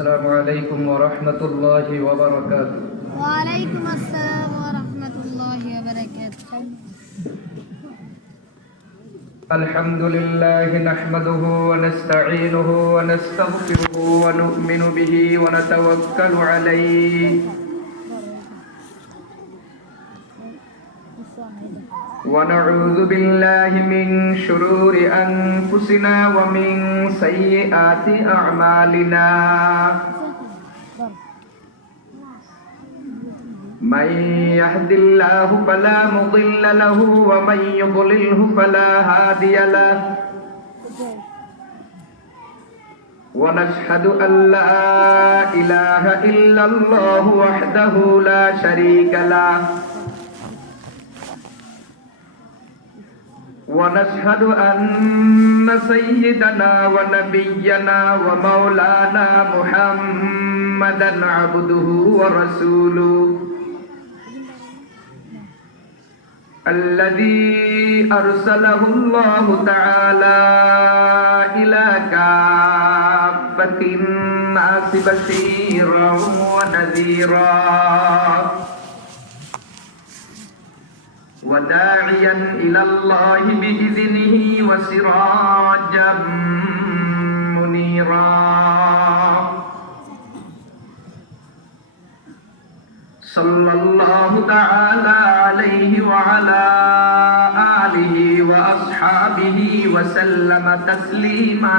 अस्सलामु अलैकुम व रहमतुल्लाहि व बरकातुहू। वालेकुम अस्सलाम व रहमतुल्लाहि व बरकातुहू। अल्हम्दुलिल्लाहि नहमदुहु व नस्तईनुहु व नस्तगफिरुहु व नु'मिनु बिही व नतवक्कलु अलैहि व नऊज़ु बिल्लाहि मिन शुरूरि अनफुसिना व मिन सय्यिआति अअमालिना। मन यहदिल्लाहु फला मुदिल्ल लहु व मन युद्लिल्हु फला हादिय लहु। व नशहदु अल्ला इलाहा इल्लल्लाहु वहदहु ला शरीका लहु व नशहदु अन्न सय्यिदना व नबिय्यना व मौलाना मुहम्मदन अब्दुहु व रसूलुहु الذي أرسله الله تعالى إلى كافة الناس بشيرا ونذيرا وداعيا إلى الله بإذنه وسراجا منيرا. صلى الله تعالى عليه وعلى آله وأصحابه وسلم تسليما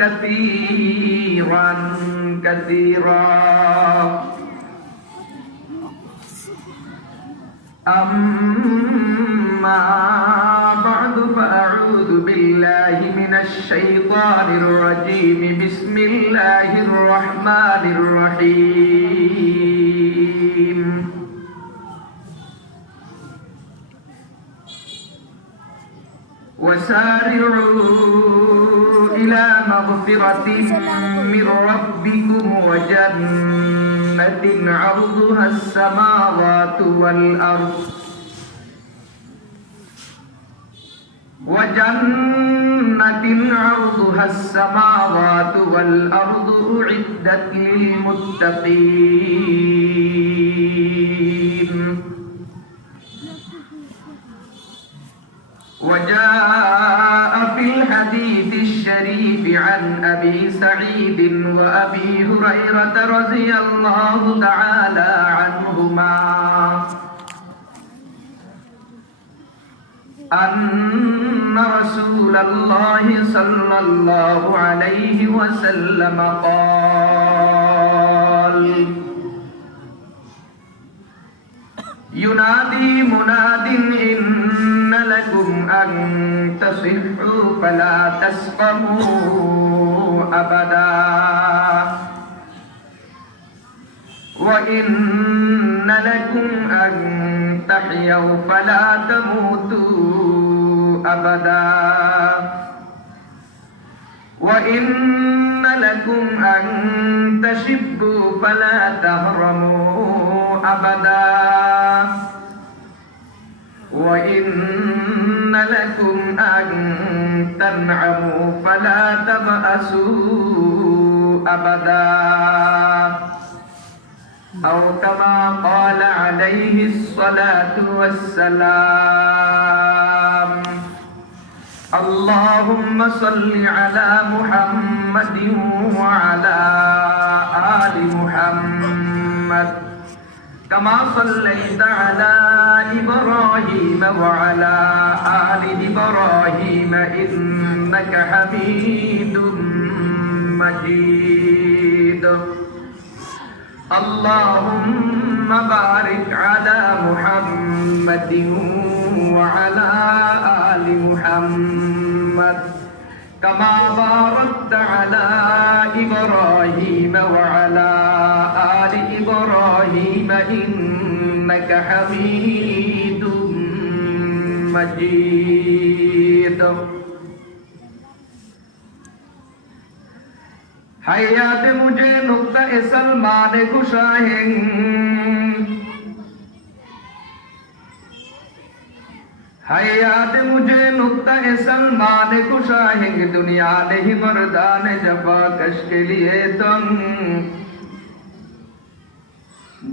كثيرا كثيرا. أما بعد فأعوذ بالله من الشيطان الرجيم. بسم الله الرحمن الرحيم. وسارعوا إلى مغفرة من ربكم وجنة عرضها السماوات والأرض أعدت للمتقين. وجاء في الحديث الشريف عن أبي سعيد وأبي هريرة رضي الله تعالى عنهما أن رسول الله صلى الله عليه وسلم قال: ينادي مناد إن لكم أن تصحوا فلا تسقموا أبدا، وإن لكم أن تحيوا فلا تموتوا أبدا، وإن لكم أن تشبوا فلا تهرموا أبدا، وإن لكم أن تنعموا فلا تبأسوا أبدا، أو كما قال عليه الصلاة والسلام. اللهم صل على محمد وعلى آل محمد كما صليت على إبراهيم وعلى آل إبراهيم إنك حميد مجيد. اللهم بارك على محمد وعلى آل محمد كما باركت على إبراهيم وعلى آل إبراهيم إنك حميد مجيد. हयात मुझे नुक्ता सलमान गुशाहें, है याद मुझे नुक्ता सलमान कुशा हिंग दुनिया नहीं मर्दान जफा कश के लिए तुम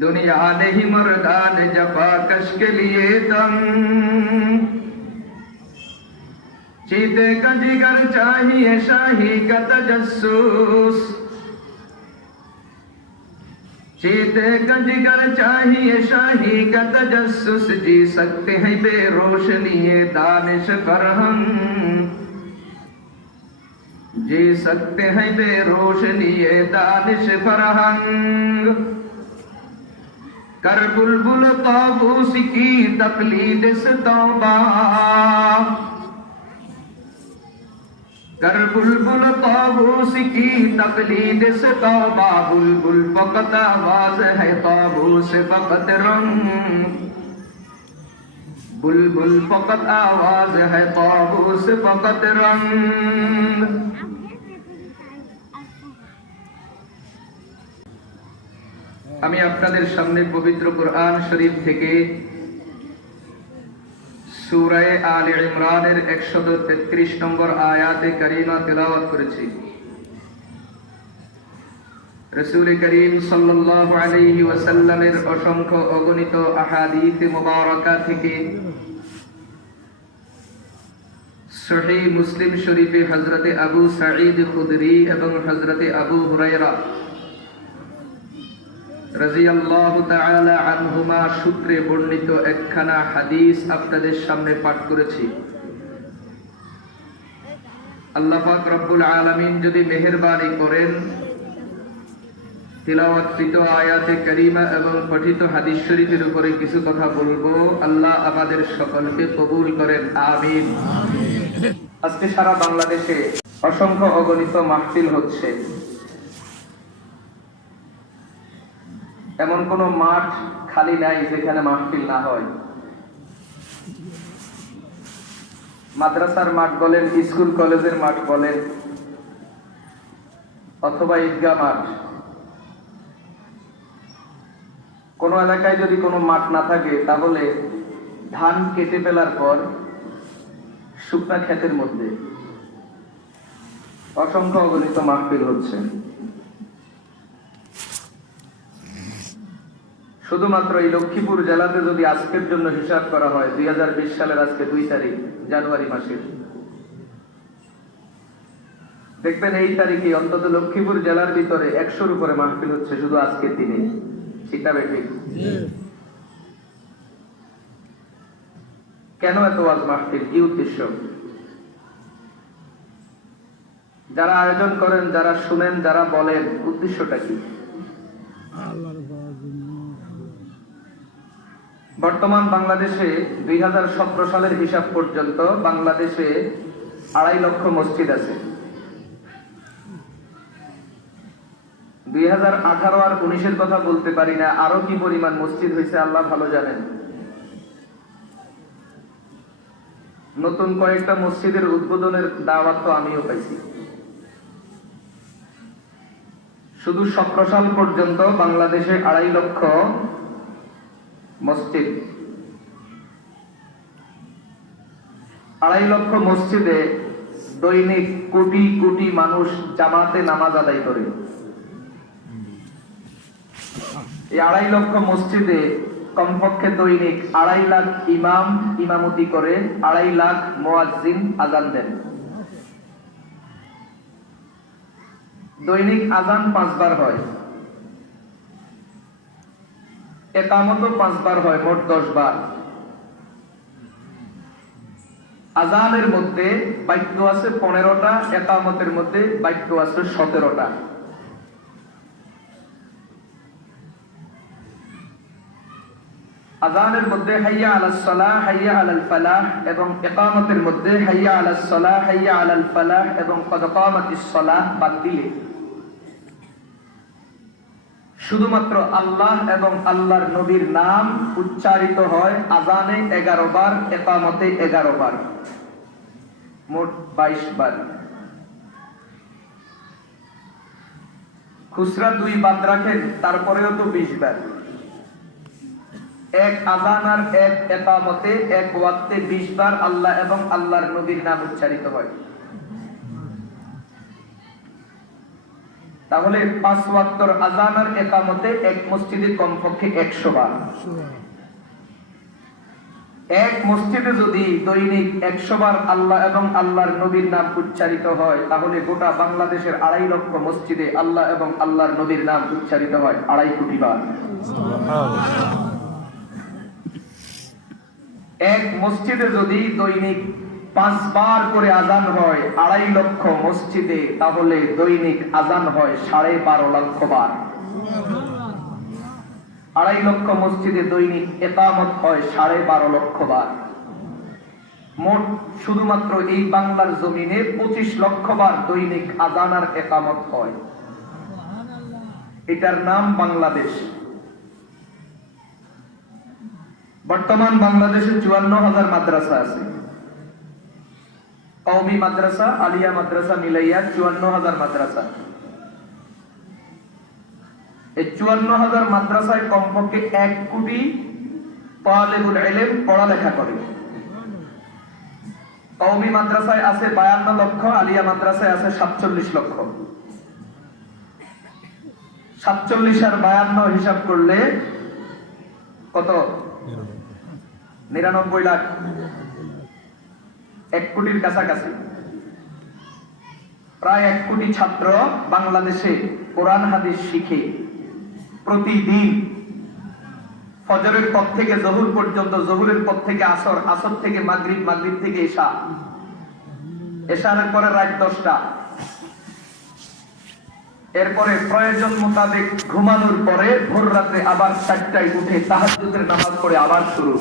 दुनिया नहीं मर्दान जफा कश के लिए तुम चीते का जिगर चाहिए शाही का तजस्सुस चीते का जिगर चाहिए शाही का तजस्सुस जी सकते हैं बेरोशनी दानिश पर हम जी सकते हैं बेरोशनी दानिश पर हम कर बुलबुल ताबूस की तकलीद से तौबा कर बुलबुल ताबूस की तकलीद से तौबा बुलबुल फकत आवाज है ताबूस फकत रंग बुलबुल फकत आवाज है ताबूस फकत रंग। আমি আপনাদের সামনে পবিত্র কুরআন শরীফ থেকে সূরা আলে ইমরানের 133 নম্বর আয়াতে কারিমা তেলাওয়াত করেছি। রাসূল করিম সাল্লাল্লাহু আলাইহি ওয়াসাল্লামের অসংখ্য অগণিত আহাদিস মুবারাকা থেকে সহিহ মুসলিম শরীফে হযরতে আবু সাঈদ খুদরি এবং হযরতে আবু হুরায়রা রাদিয়াল্লাহু তাআলা আনহুমা সূত্রে বর্ণিত একখানা হাদিস আপনাদের সামনে পাঠ করেছি। আল্লাহ পাক রব্বুল আলামিন যদি মেহেরবানি করেন তিলাওয়াতকৃত আয়াতে কারিমা এবং পঠিত হাদিস শরীফের উপরে কিছু কথা বলবো। আল্লাহ আমাদের সকলকে কবুল করেন, আমিন। আজকে সারা বাংলাদেশে অসংখ্য অগণিত মাহফিল হচ্ছে। এমন কোন মাঠ খালি নাই যেখানে মাহফিল না হয়। মাদ্রাসার মাঠ বলেন, স্কুল কলেজের মাঠ বলেন, অথবা ঈদগাহ মাঠ। কোন এলাকায় যদি কোনো মাঠ না থাকে তাহলে ধান কেটে ফেলার পর শুকনা ক্ষেতের মধ্যে অসংখ্য অগণিত মাহফিল হচ্ছে। শুধুমাত্র এই লক্ষ্মীপুর জেলাতে যদি আজকের জন্য হিসাব করা হয় 2020 সালের আজকে 2 তারিখ জানুয়ারি মাসের, দেখবেন এই তারিখে অন্তত লক্ষ্মীপুর জেলার ভিতরে 100-র উপরে মাহফিল হচ্ছে শুধু আজকের দিনে। ঠিক না বেটি? কেন এত ওয়াজ মাহফিল? কি উদ্দেশ্য? যারা আয়োজন করেন, যারা শুনেন, যারা বলেন, উদ্দেশ্যটা কি? বর্তমান বাংলাদেশে 2017 সালের হিসাব পর্যন্ত বাংলাদেশে 2.5 লক্ষ মসজিদ আছে। 2018 আর 19-এর কথা বলতে পারি না, আরো কি পরিমাণ মসজিদ হয়েছে আল্লাহ ভালো জানেন। নতুন কয়েকটা মসজিদের উদ্বোধনের দাওয়াত তো আমিও পাইছি। শুধু 17 সাল পর্যন্ত বাংলাদেশে 2.5 লক্ষ মসজিদ। 2.5 লক্ষ মসজিদে দৈনিক কোটি কোটি মানুষ জামাতে নামাজ আদায় করে। এই 2.5 লক্ষ মসজিদে কমপক্ষে দৈনিক 2.5 লাখ ইমাম ইমামতি করে, 2.5 লাখ মুয়াজ্জিন আযান দেন। দৈনিক আযান 5 বার হয়, একামতও 5 বার হয়, মোট 10 বার। আযানের মধ্যে বাক্য আছে 15টা, একামতের মধ্যে বাক্য আছে 17টা। আযানের মধ্যে হাইয়া আলাস সালাহ, হাইয়া আলাল ফালাহ, এবং ইকামতের মধ্যে হাইয়া আলাস সালাহ, হাইয়া আলাল ফালাহ এবং ক্বাদ কামাতিস সালাহ বাদ দিলে শুধুমাত্র আল্লাহ এবং আল্লাহর নবীর নাম উচ্চারিত হয় আযানে 11 বার, ইকামতে 11 বার, মোট 22 বার। খুচরা 2 বাদ রাখেন, তারপরেও তো 20 বার। এক আযান আর এক ইকামতে এক ওয়াক্তে 20 বার আল্লাহ এবং আল্লাহর নবীর নাম উচ্চারিত হয়। তাহলে 5 ওয়াক্তের আযান আর ইকামতে এক মসজিদে কমপক্ষে 100 বার। এক মসজিদে যদি দৈনিক 100 বার আল্লাহ এবং আল্লাহর নবীর নাম উচ্চারিত হয়, তাহলে গোটা বাংলাদেশের 2.5 লক্ষ মসজিদে আল্লাহ এবং আল্লাহর নবীর নাম উচ্চারিত হয় 2.5 কোটি বার। এক মসজিদে যদি দৈনিক 5 বার করে আযান হয় 2.5 লক্ষ মসজিদে, তাহলে দৈনিক আযান হয় 12.5 লক্ষ বার। 2.5 লক্ষ মসজিদে দৈনিক ইকামত হয় 12.5 লক্ষ বার। মোট শুধুমাত্র এই বাংলার জমিনে 25 লক্ষ বার দৈনিক আযান আর ইকামত হয়। এটার নাম বাংলাদেশ। বর্তমান বাংলাদেশে 54,000 মাদ্রাসা আছে। কওমি মাদ্রাসা, আলিয়া মাদ্রাসা মিলাইয়া 54,000 মাদ্রাসা। এই 54,000 মাদ্রাসায় কমপক্ষে 1 কোটি তালেবুল ইলম পড়ালেখা করে। কওমি মাদ্রাসায় আছে 52 লক্ষ, আলিয়া মাদ্রাসায় আছে 47 লক্ষ। 47 আর 52 হিসাব করলে কত? 99 লাখ। 1 কোটির কাছাকাছি। প্রায় 1 কোটি ছাত্র বাংলাদেশে কোরআন হাদিস শিখে প্রতিদিন ফজরের পর থেকে জোহর পর্যন্ত, জোহরের পর থেকে আসর, আসর থেকে মাগরিব, মাগরিব থেকে এশা, এশারের পরে রাত 10টা, এরপরে প্রয়োজন মোতাবেক ঘুমানোর পরে ভোর রাতে আবার 4টায় উঠে তাহাজ্জুদের নামাজ পড়ে আবার শুরু।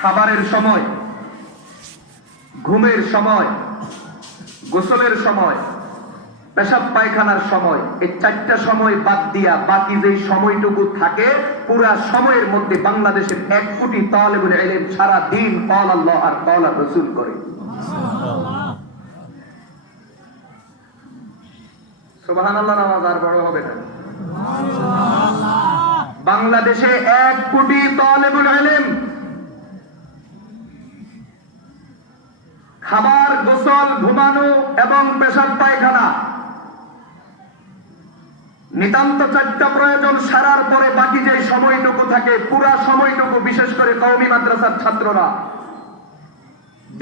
খাবারের সময়, ঘুমের সময়, গোসলের সময়, পেশাব পায়খানার সময়, এই 4টা সময় বাদ দিয়া বাকি যে সময়টুকু থাকে পুরা সময়ের মধ্যে বাংলাদেশের 1 কোটি তালেবুল ইলম সারা দিন ক্বাল আল্লাহ আর ক্বাল রাসূল করে। সুবহানাল্লাহ। নামাজ আর বড় হবে না। বাংলাদেশে 1 কোটি তালেবুল ইলম খাবার, গোসল, ঘুমানো এবং পেশাব পায়খানা নিতান্ত 4টা প্রয়োজন সারার পরে বাকি যে সময়টুকু থাকে পুরা সময়টুকু, বিশেষ করে কওমি মাদ্রাসার ছাত্ররা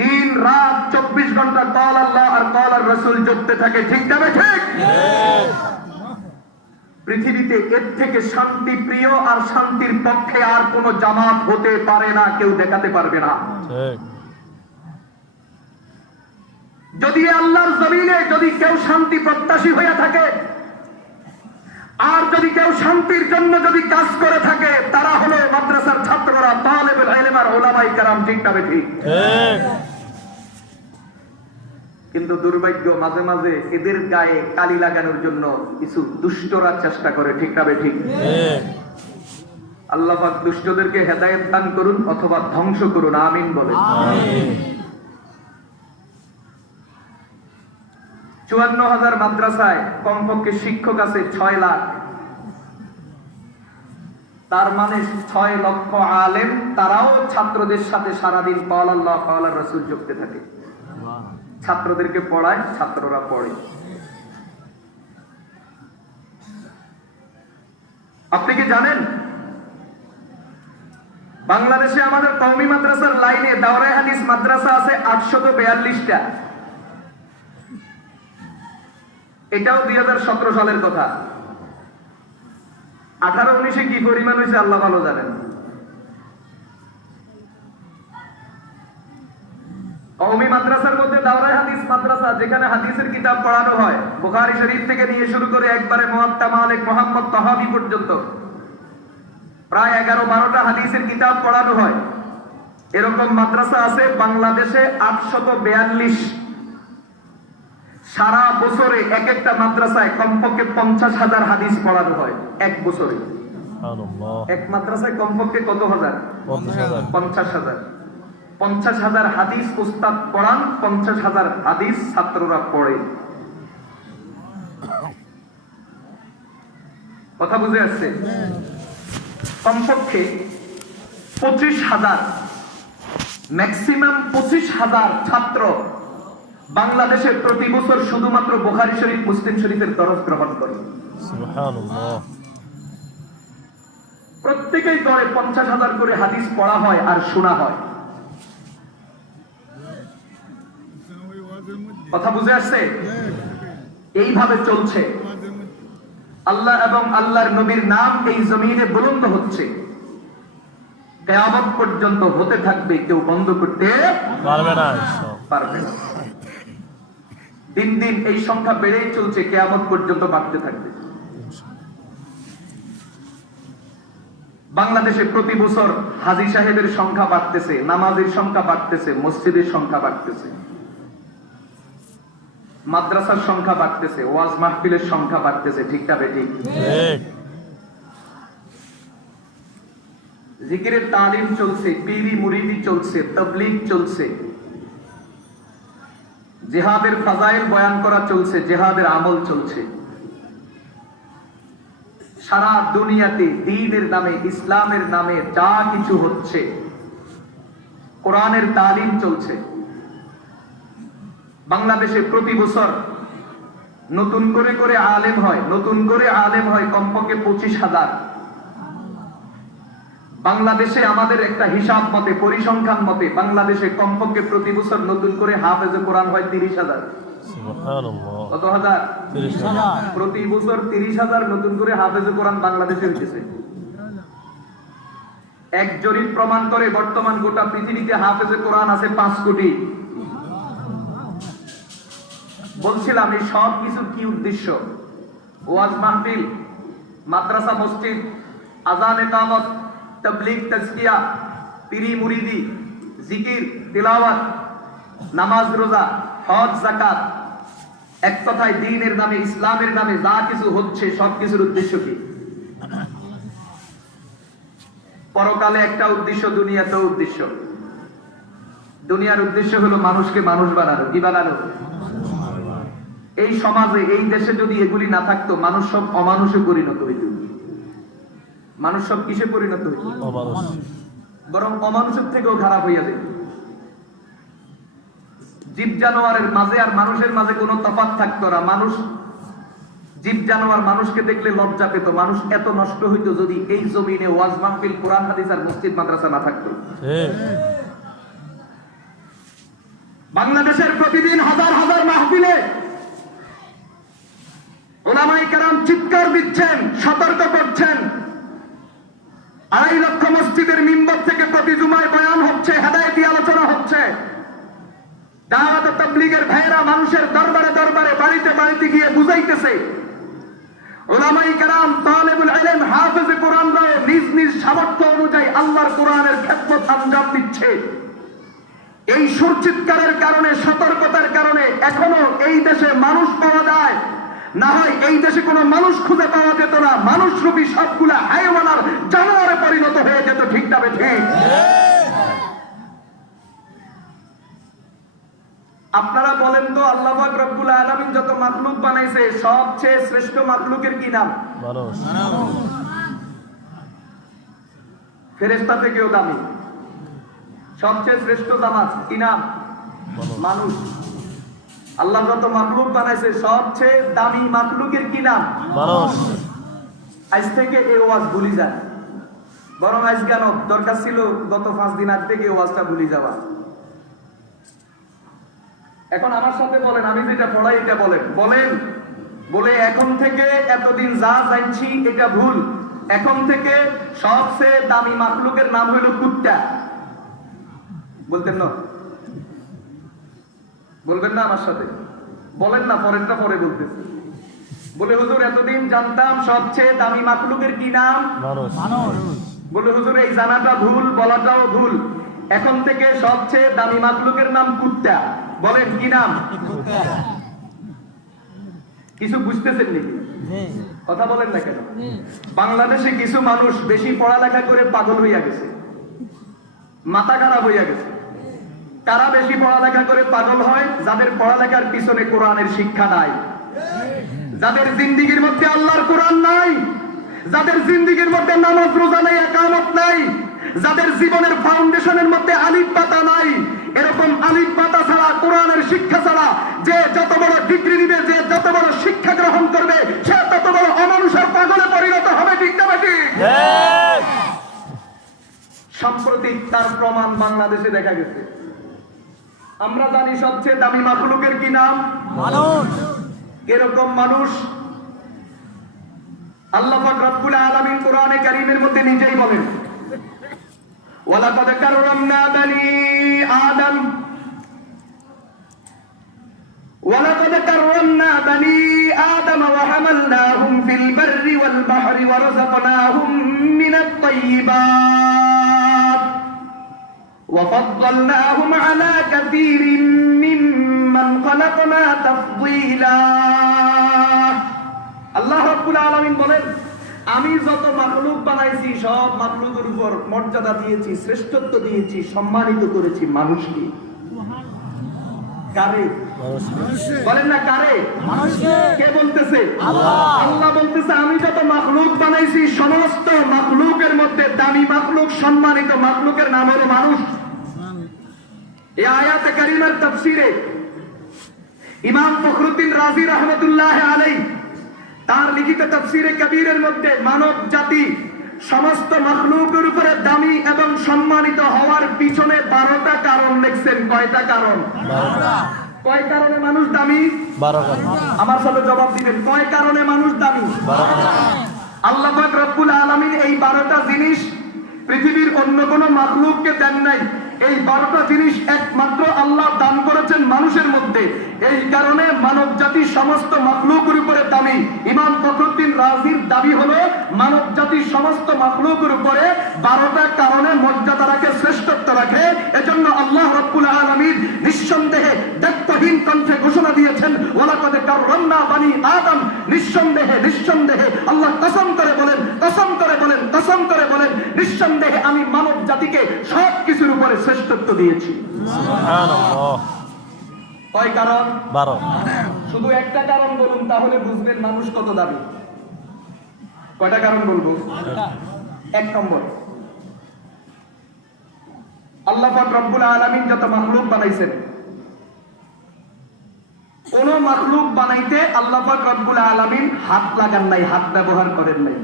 দিন রাত 24 ঘন্টা ক্বাল আল্লাহ আর ক্বাল রাসূল জপতে থাকে। ঠিক না ঠিক? পৃথিবীতে এর থেকে শান্তি প্রিয় আর শান্তির পক্ষে আর কোন জামাত হতে পারে না, কেউ দেখাতে পারবে না। যদি আল্লাহর জমিনে যদি কেউ শান্তি প্রত্যাশী হয়ে থাকে আর যদি কেউ শান্তির জন্য যদি কাজ করে থাকে, তারা হলো মাদ্রাসার ছাত্ররা, তালেবুল ইলম আর উলামায়ে কেরাম। ঠিক না ঠিক? কিন্তু দুর্ভাগ্য, মাঝে মাঝে এদের গায়ে কালি লাগানোর জন্য কিছু দুষ্টরা চেষ্টা করে। ঠিক না ঠিক? আল্লাহ পাক দুষ্টদেরকে হেদায়েত দান করুন অথবা ধ্বংস করুন। আমিন বলেন। 54,000 মাদ্রাসায় কমপক্ষে শিক্ষক আছে 6 লাখ। তার মানে 6 লক্ষ আলেম, তারাও ছাত্রদের সাথে সারাদিন ক্বাল আল্লাহ ক্বাল রাসূল জপতে থাকে। ছাত্রদেরকে পড়ায়, ছাত্ররা পড়ে। আপনি কি জানেন বাংলাদেশে আমাদের কওমি মাদ্রাসার লাইনে দাওরায়ে হাদিস মাদ্রাসা আছে 842টা। এটাও 2017 সালের কথা। 18-19-এ কি পরিমাণ হয়েছে আল্লাহ ভালো জানেন। কওমি মাদ্রাসার মধ্যে দাওরায়ে হাদিস মাদ্রাসা, যেখানে হাদিসের কিতাব পড়ানো হয়, বুখারী শরীফ থেকে নিয়ে শুরু করে একবারে মুয়াত্তা মালিক, মুহাম্মদ তাহাবী পর্যন্ত প্রায় 11-12টা হাদিসের কিতাব পড়ানো হয়। এরকম মাদ্রাসা আছে বাংলাদেশে 842। সারা বছরে এক একটা মাদ্রাসায় কমপক্ষে 50,000 হাদিস পড়ানো হয় এক বছরে। এক মাদ্রাসায় কমপক্ষে কত হাজার? 50,000। 50,000 হাদিস উস্তাদ পড়ান, 50,000 হাদিস ছাত্ররা পড়ে। কথা বুঝে আসছে? কমপক্ষে 25,000 ম্যাক্সিমাম 25,000 ছাত্র বাংলাদেশে প্রতি বছর শুধুমাত্র বুখারী শরীফ মুসলিম শরীফের দরস গ্রহণ করে। সুবহানাল্লাহ। প্রত্যেকেই গড়ে 50,000 করে হাদিস পড়া হয় আর শোনা হয়। কথা বুঝে আসছে? এইভাবে চলছে। আল্লাহ এবং আল্লাহর নবীর নাম এই জমিনে বুলন্দ হচ্ছে, কিয়ামত পর্যন্ত হতে থাকবে, কেউ বন্ধ করতে পারবে না ইনশাআল্লাহ। পারবে না। দিন দিন এই সংখ্যা বেড়েই চলছে, কিয়ামত পর্যন্ত বাড়তে থাকবে। বাংলাদেশে প্রতি বছর হাজী সাহেবের সংখ্যা বাড়তেছে, নামাজের সংখ্যা বাড়তেছে, মসজিদের সংখ্যা বাড়তেছে, মাদ্রাসার সংখ্যা বাড়তেছে, ওয়াজ মাহফিলের সংখ্যা বাড়তেছে। ঠিক না বেঠিক? ঠিক। জিকিরের তালিম চলছে, পীরি মুরিদি চলছে, তাবলীগ চলছে, জিহাদের ফাজাইল বয়ান করা চলছে, জিহাদের আমল চলছে। সারা দুনিয়াতে দ্বীনের নামে, ইসলামের নামে যা কিছু হচ্ছে, কোরআনের তালিম চলছে। বাংলাদেশে প্রতি বছর নতুন করে আলেম হয়, নতুন করে আলেম হয় কমপক্ষে 25,000। বাংলাদেশে আমাদের একটা হিসাব মতে, পরিসংখ্যান মতে, বাংলাদেশে কমপক্ষে প্রতি বছর নতুন করে হাফেজে কোরআন হয় 30,000। সুবহানাল্লাহ। কত হাজার? 30,000। প্রতি বছর 30,000 নতুন করে হাফেজে কোরআন বাংলাদেশে হইতেছে। এক জরিপ প্রমাণ করে বর্তমান গোটা পৃথিবীতে হাফেজে কোরআন আছে 5 কোটি। বলছিলাম এই সব কিছুর কি উদ্দেশ্য? ওয়াজ মাহফিল, মাদ্রাসা মসজিদ, আযান ইকামত, তাবলীগ তাজকিয়া, পীরি মুরিদি, জিকির তিলাওয়াত, নামাজ রোজা, হজ যাকাত, এক কথায় দ্বীনের নামে, ইসলামের নামে যা কিছু হচ্ছে সব কিছুর উদ্দেশ্য কি? পরকালে একটা উদ্দেশ্য, দুনিয়াতেও উদ্দেশ্য। দুনিয়ার উদ্দেশ্য হলো মানুষকে মানুষ বানানো। কি বানানো? এই সমাজে, এই দেশে যদি এগুলি না থাকতো, মানুষ সব অমানুষে পরিণত হইত। মানুষ সব কিসে পরিণত হইত? অমানুষ। বরং অমানুষের থেকেও খারাপ হইয়া যায়। জীব জানোয়ারের মাঝে আর মানুষের মাঝে কোনো তফাৎ থাকতো না। মানুষ, জীব জানোয়ার মানুষকে দেখলে লজ্জা পেত। মানুষ এত নষ্ট হইতো যদি এই জমিনে ওয়াজ মাহফিল, কোরআন হাদিস আর মসজিদ মাদ্রাসা না থাকতো। ঠিক। বাংলাদেশের প্রতিদিন হাজার হাজার মাহফিলে উলামায়ে কেরাম চিৎকার দিচ্ছেন, সতর্ক করছেন। 2.5 লক্ষ মসজিদের মিম্বর থেকে প্রতি জুমায় বয়ান হচ্ছে, হেদায়েতি আলোচনা হচ্ছে। দাওয়াত তাবলীগের ভাইরা মানুষের দরবারে দরবারে, বাড়িতে বাড়িতে গিয়ে বুঝাইতেছে। উলামায়ে কেরাম, তালেবুল ইলম, হাফেজে কোরআনরা নিজ নিজ সামর্থ্য অনুযায়ী আল্লাহর কোরআনের খেদমত আঞ্জাম দিচ্ছে। এই সুরচিৎকারের কারণে, সতর্কতার কারণে এখনো এই দেশে মানুষ পাওয়া যায়। না হয় এই দেশে কোনো মানুষ খুঁজে পাওয়া যেত না, মানুষরূপী সবগুলা হাইওয়ান আর জানোয়ারে পরিণত হয়ে যেত। ঠিক না ঠিক? আপনারা বলেন তো, আল্লাহ পাক রব্বুল আলামিন যত মাখলুক বানাইছে, সবচেয়ে শ্রেষ্ঠ মাখলুকের কি নাম? মানুষ। ফেরেশতা থেকেও দামি। সবচেয়ে শ্রেষ্ঠ জামাত কি নাম? মানুষ। আল্লাহ যত মাখলুক বানাইছে, সবচেয়ে দামি মাখলুকের কি নাম? মানুষ। আজ থেকে এই ওয়াজ ভুলি যায়, বরং আজ কেন দরকার ছিল গত 5 দিন আগ থেকে ওয়াজটা ভুলি যাওয়া। এখন আমার সাথে বলেন, আমি যেটা পড়াই এটা বলেন, বলেন বলে এখন থেকে এতদিন যা জানছি এটা ভুল। এখন থেকে সবচেয়ে দামি মাখলুকের নাম হইল কুত্তা। বলতেন না? বলবেন না আমার সাথে? বলেন না, পরেরটা পরে বলতেছে। বলে হুজুর এতদিন জানতাম সবচেয়ে দামি মাখলুকের কি নাম? মানুষ। বলে হুজুর এই জানাটা ভুল, বলাটাও ভুল। এখন থেকে সবচেয়ে দামি মাখলুকের নাম কুত্তা। বলেন কি নাম? কিছু বুঝতেছেন নাকি? কথা বলেন না কেন? বাংলাদেশে কিছু মানুষ বেশি পড়ালেখা করে পাগল হইয়া গেছে, মাথা খারাপ হইয়া গেছে। কারা বেশি পড়ালেখা করে পাগল হয়? যাদের পড়ালেখার পিছনে কোরআনের শিক্ষা নাই, যাদের জিন্দিগির মধ্যে আল্লাহর কোরআন নাই, যাদের জিন্দেগির মধ্যে নামাজ রোজা নাই, ইকামত নাই, যাদের জীবনের ফাউন্ডেশনের মধ্যে আলিফ পাতা নাই, এরকম আলিফ পাতা ছাড়া, কোরআনের শিক্ষা ছাড়া যে যত বড় ডিগ্রি নিবে, যে যত বড় শিক্ষা গ্রহণ করবে, সে তত বড় অমানুষের পাগলে পরিণত হবে। ঠিক না বেঠিক? সম্প্রতি তার প্রমাণ বাংলাদেশে দেখা গেছে। আমরা জানি সবচেয়ে দামি মাখলুকের কি নাম? মানুষ। এরকম মানুষ আল্লাহ পাক রব্বুল আলামিন কোরআনে কারীমের মধ্যে নিজেই বলেন, ওয়ালাকাদ কাররামনা বানি আদম, ওয়ালাকাদ কাররামনা বানি আদম ওয়া হামালনাহুম ফিল বাররি ওয়াল বাহরি ওয়া রাযাকনাহুম মিনাত তাইয়্যিবাত ওয়া ফাদ্দালনাহুম আলা কাসীরিন মিম্মান খালাকনা তাফদীলা। আল্লাহ রাব্বুল আলামিন বলেন, আমি যত মাখলুক বানাইছি সব মাখলুকের উপর মর্যাদা দিয়েছি, শ্রেষ্ঠত্ব দিয়েছি, সম্মানিত করেছি মানুষকে। কারে? বলেন না কারে? কে বলতেছে? আল্লাহ বলতেছে, আমি যত মাখলুক বানাইছি সমস্ত মাখলুকের মধ্যে দামি মাখলুক, সম্মানিত মাখলুকের নাম হলো মানুষ। এই আয়াতে কারিমার তাফসীরে ইমাম ফখরুদ্দিন রাজি রাহমাতুল্লাহ আলাইহি তার লিখিত তাফসীরে কবীরের মধ্যে মানব জাতি সমস্ত মাখলুকের উপরে দামি এবং সম্মানিত হওয়ার পিছনে 12টা কারণ লিখছেন। কয়টা কারণ? 12টা। কয় কারণে মানুষ দামি? 12 কারণ। আমার সাথে জবাব দিবেন, কয় কারণে মানুষ দামি? 12 কারণ। আল্লাহ পাক রব্বুল আলামিন এই 12টা জিনিস পৃথিবীর অন্য কোনো মাখলুককে দেন নাই। এই 12টা জিনিস একমাত্র আল্লাহ দান করেছেন মানুষের মধ্যে। এই কারণে মানব জাতি সমস্ত মাখলুকের উপরে দামি। ইমাম ফখরুদ্দিন রাজির দাবি হলো মানব জাতি সমস্ত মাখলুকের উপরে 12টা কারণে মর্যাদা রাখে, শ্রেষ্ঠত্ব রাখে। এজন্য আল্লাহ রাব্বুল আলামিন নিঃসন্দেহে দায়িত্বহীন কণ্ঠে ঘোষণা দিয়েছেন, ওয়ালাকাদ কাররামনা বানি আদম। নিঃসন্দেহে নিঃসন্দেহে আল্লাহ কসম করে বলেন, কসম করে বলেন, কসম করে বলেন, নিঃসন্দেহে আমি মানব জাতিকে সব কিছুর উপরে শ্রেষ্ঠত্ব দিয়েছি। সুবহানাল্লাহ। কয় কারণ? 12। শুধু একটা কারণ বলুন, তাহলে বুঝবেন মানুষ কত দামি। কয়টা কারণ বলবো? 1 নম্বর, আল্লাহ পাক রব্বুল আলামিন যত মাখলুক বানাইছেন, কোন মাখলুক বানাইতে আল্লাহ পাক রব্বুল আলামিন হাত লাগান নাই, হাত ব্যবহার করেন নাই।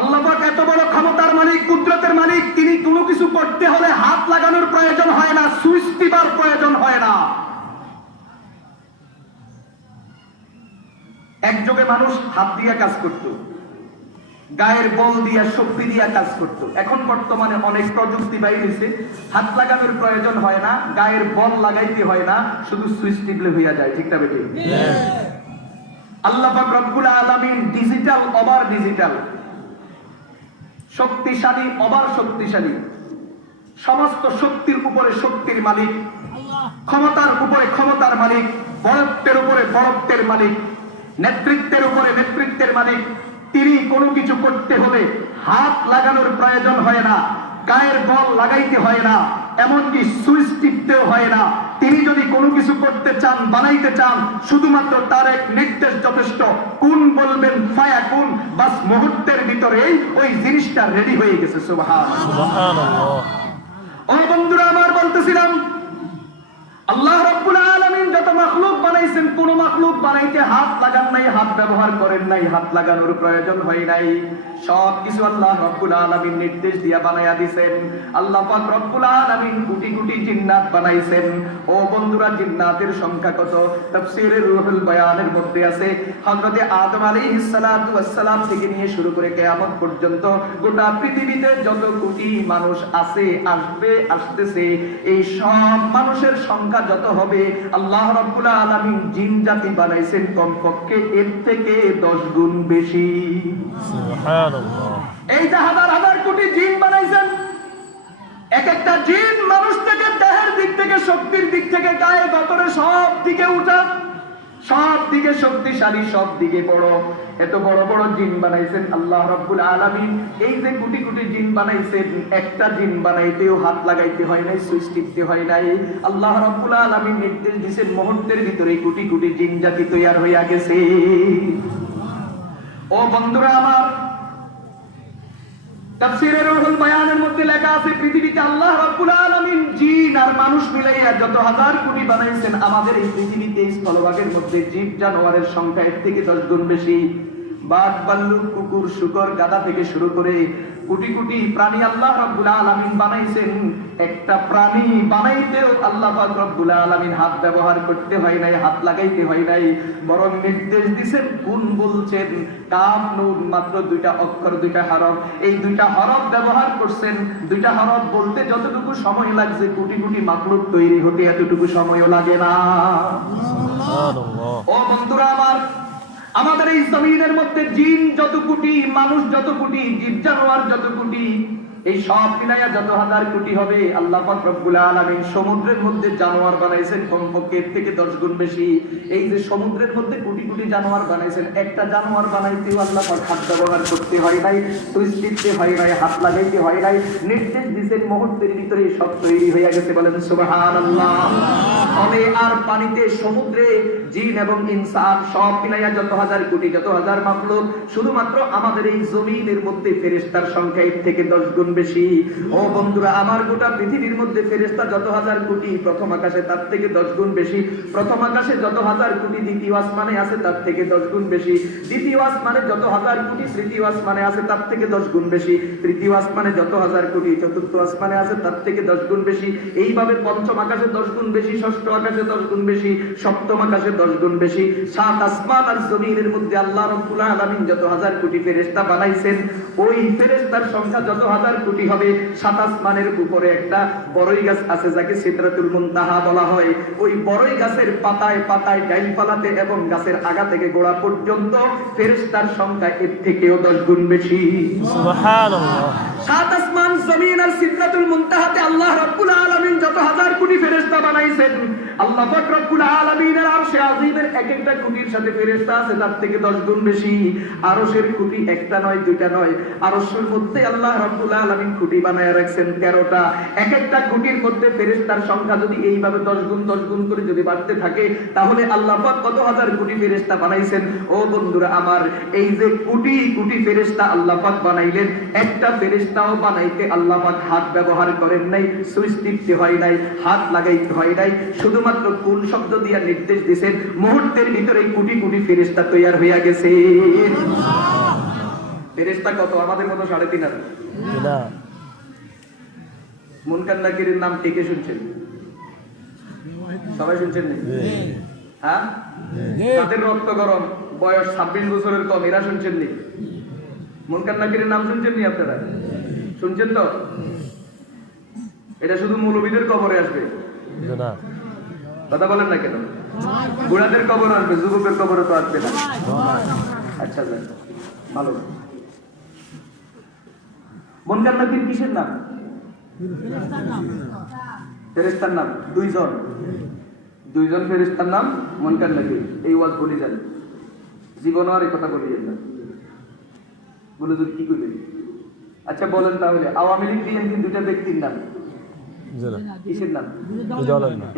আল্লাহ পাক এত বড় ক্ষমতার মালিক, কুদরতের মালিক, তিনি কোনো কিছু করতে হলে হাত লাগানোর প্রয়োজন হয় না, সুইচ টিপার প্রয়োজন হয় না। এক যুগে মানুষ হাত দিয়ে কাজ করত, গায়ের বল দিয়া, শক্তি দিয়া কাজ করত। এখন বর্তমানে অনেক প্রযুক্তি বাইরেছে, হাত লাগানোর প্রয়োজন হয় না, গায়ের বল লাগাইতে হয় না, শুধু সুইচ টিপলে হইয়া যায়। ঠিক না বেটি? আল্লাহ পাক রব্বুল আলামিন ডিজিটাল ওভার ডিজিটাল, শক্তিশালী ওভার শক্তিশালী, সমস্ত শক্তির উপরে শক্তির মালিক, ক্ষমতার উপরে ক্ষমতার মালিক, বরত্বের উপরে বরত্বের মালিক, নেতৃত্বের উপরে নেতৃত্বের মালিক। তিনি কোনো কিছু করতে হলে হাত লাগানোর প্রয়োজন হয় না, গায়ের বল লাগাইতে হয় না, এমনকি সুইচ টিপতেও হয় না। তিনি যদি কোনো কিছু করতে চান, বানাইতে চান, শুধুমাত্র তার এক নির্দেশ যথেষ্ট। কোন বলবেন ফায়াকুন, বাস মুহূর্তের ভিতরেই ওই জিনিসটা রেডি হয়ে গেছে। সুবহানাল্লাহ। ও বন্ধুরা আমার, বলতেছিলাম আল্লাহ রাব্বুল আলামিন যত মাখলুক বানাইছেন, কোন মাখলুক বানাইতে হাত লাগান নাই, হাত ব্যবহার করেন নাই, হাত লাগানোর প্রয়োজন হয় নাই। সব কিছু আল্লাহ রাব্বুল আলামিন নির্দেশ দিয়া বানায়া দিবেন। আল্লাহ পাক রব্বুল আলামিন কোটি কোটি জিন্নাত বানাইছেন। ও বন্ধুরা, জিন্নাতের সংখ্যা কত? তাফসীরে রুহুল বয়ানের মধ্যে আছে, হযরতে আদম আলাইহিস সালাতু ওয়াস সালাম থেকে নিয়ে শুরু করে কিয়ামত পর্যন্ত গোটা পৃথিবীতে যত কোটি মানুষ আছে, আসবে, আসতেছে, এই সব মানুষের সংখ্যা যত হবে, আল্লাহ রাব্বুল আলামিন জিন জাতি বানাইছেন কমপক্ষে এর থেকে 10 গুণ বেশি। সুবহানাল্লাহ। এই যে হাজার হাজার কোটি জিন বানাইছেন, এক একটা জিন মানুষ থেকে দেহের দিক থেকে, শক্তির দিক থেকে, গায়ে গতরে সব দিকে উঠা, সব দিকে শক্তিশালী, সব দিকে বড়। এত বড় বড় জিন বানাইছেন আল্লাহ রাব্বুল আলামিন। এই যে কোটি কোটি জিন বানাইছেন, একটা জিন বানাইতেও হাত লাগাইতে হয় নাই, সুইচ টিপতে হয় নাই। আল্লাহ রাব্বুল আলামিন নির্দেশ দিয়েছেন, মুহূর্তের ভিতরে কোটি কোটি জিন জাতি তৈরি হইয়া গেছে। ও ও বন্ধুরা আমার, তাফসীরে রুহুল বায়ানের মধ্যে লেখা আছে পৃথিবীতে আল্লাহ রাব্বুল আলামিন জিন আর মানুষ মিলাইয়া যত হাজার কোটি বানাইছেন, আমাদের এই পৃথিবীতে স্থলভাগের মধ্যে জীব জানোয়ারের সংখ্যা 1 থেকে 10 গুণ বেশি। বাঘ, ভাল্লুক, কুকুর, শূকর, গাধা থেকে শুরু করে কোটি কোটি প্রাণী আল্লাহ রাব্বুল আলামিন বানাইছেন। একটা প্রাণী বানাইতেও আল্লাহ পাক রাব্বুল আলামিন হাত ব্যবহার করতে হয় নাই, হাত লাগাইতে হয় নাই, বরং নির্দেশ দিবেন, কোন বলছেন কাফ নুন, মাত্র দুইটা অক্ষর, দুইটা হরফ। এই দুইটা হরফ ব্যবহার করছেন। দুইটা হরফ বলতে যতটুকু সময় লাগছে কোটি কোটি মাখলুক তৈরি হতে এতটুকু সময়ও লাগে না। সুবহানাল্লাহ। ও বন্ধুরা আমার, আমাদের এই জমিনের মধ্যে জিন যত কোটি, মানুষ যত কোটি, জীব জানোয়ার যত কোটি, এই সব মিলাইয়া যত হাজার কোটি হবে, আল্লাহ পাক রব্বুল আলামিন সমুদ্রের মধ্যে জানোয়ার বানাইছেন কমপক্ষে 1 থেকে 10 গুণ বেশি। এই যে সমুদ্রের মধ্যে কোটি কোটি জানোয়ার বানাইছেন, একটা জানোয়ার বানাইতেও আল্লাহ পাক হাত ব্যবহার করতে হয় নাই, সুইচ টিপতে হয় নাই, হাত লাগাইতে হয় নাই, নির্দেশ দিয়েছেন, মুহূর্তের ভিতরে সব তৈরি হয়ে গেছে। বলেন সুবহানাল্লাহ। তবে আর পানিতে, সমুদ্রে জিন এবং ইনসান সব মিলাইয়া যত হাজার কোটি, যত হাজার মাখলুক, শুধুমাত্র আমাদের এই জমিনের মধ্যে ফেরেশতার সংখ্যা 1 থেকে 10 গুণ বেশি। ও বন্ধুরা আমার, গোটা পৃথিবীর মধ্যে ফেরেশতা যত হাজার কোটি, প্রথম আকাশে তার থেকে 10 গুণ বেশি। প্রথম আকাশে যত হাজার কোটি, দ্বিতীয় আসমানে আছে তার থেকে 10 গুণ বেশি। দ্বিতীয় আসমানে যত হাজার কোটি, তৃতীয় আসমানে আছে তার থেকে 10 গুণ বেশি। তৃতীয় আসমানে যত হাজার কোটি, চতুর্থ আসমানে আছে তার থেকে 10 গুণ বেশি। এইভাবে পঞ্চম আকাশে 10 গুণ বেশি, ষষ্ঠ আকাশে 10 গুণ বেশি, সপ্তম আকাশে 10 গুণ বেশি। সাত আসমান আর জমিনের মধ্যে আল্লাহ রাব্বুল আলামিন যত হাজার কোটি ফেরেশতা বানাইছেন, ওই ফেরেশতার সংখ্যা যত হাজার কোটি হবে। সাত আসমানের উপরে একটা বড়ই গাছ আছে যাকে সিদরাতুল মুনতাহা বলা হয়। ওই বড়ই গাছের পাতায় পাতায়, ডালপালাতে এবং গাছের আগা থেকে গোড়া পর্যন্ত ফেরেশতার সংখ্যা এর থেকেও 10 গুণ বেশি। সুবহানাল্লাহ। সাত আসমান, জমিন আর সিদরাতুল মুনতাহাতে আল্লাহ রাব্বুল আলামিন যত হাজার কোটি ফেরেশতা বানাইছেন, আল্লাহ পাক রব্বুল আলামিনের আরশে আজিমের এক একটা কোটির সাথে ফেরেশতা আছে তার থেকে 10 গুণ বেশি। আরশের কোটি একটা নয়, দুইটা নয়, আরশের মধ্যে আল্লাহ রাব্বুল আলামিন কোটি বানায় রাখছেন 13টা। এক একটা কোটির মধ্যে ফেরেশতার সংখ্যা যদি এইভাবে 10 গুণ করে যদি বাড়তে থাকে, তাহলে আল্লাহ পাক কত হাজার কোটি ফেরেশতা বানাইছেন। ও বন্ধুরা আমার, এই যে কোটি কোটি ফেরেশতা আল্লাহ পাক বানাইলেন, একটা ফেরেশতাও বানাইতে আল্লাহ পাক হাত ব্যবহার করেন নাই, সুইচ টিপতে হয় নাই, হাত লাগাইতে হয় নাই, শুধুমাত্র কোন শব্দ দিয়ে নির্দেশ দিয়েছেন, মুহূর্তের ভিতরে কোটি কোটি ফেরেশতা তৈরি হয়ে গেছে। ফেরেশতা কত? আমাদের মতো 3.5 না। মুনকার নাকিরের নাম কে কে শুনছেন? সবাই শুনছেন না? হ্যাঁ, তাদের রক্ত গরম, বয়স 26 বছরের কম, এরা শুনছেন নি? মুনকার নাকিরের নাম শুনছেন নি আপনারা? শুনছেন তো? এটা শুধু মৌলবীদের কবরে আসবে, না। কথা বলেন না কেন? বুড়াদের কবর আসবে, যুবকের কবরে তো আসবে না। আচ্ছা যাক, ভালো। মুনকার নাকির কিসের নাম? ফেরেশতার নাম। দুইজন ফেরেশতার নাম মুনকার নাকির। এই ওয়াজ বলি যান, জীবন আর এই কথা বলিয়েন না, বলে যদি কি করবেন। আচ্ছা বলেন তাহলে, আওয়ামী লীগ বিএনপি দুইটা ব্যক্তির নাম কিসের নাম?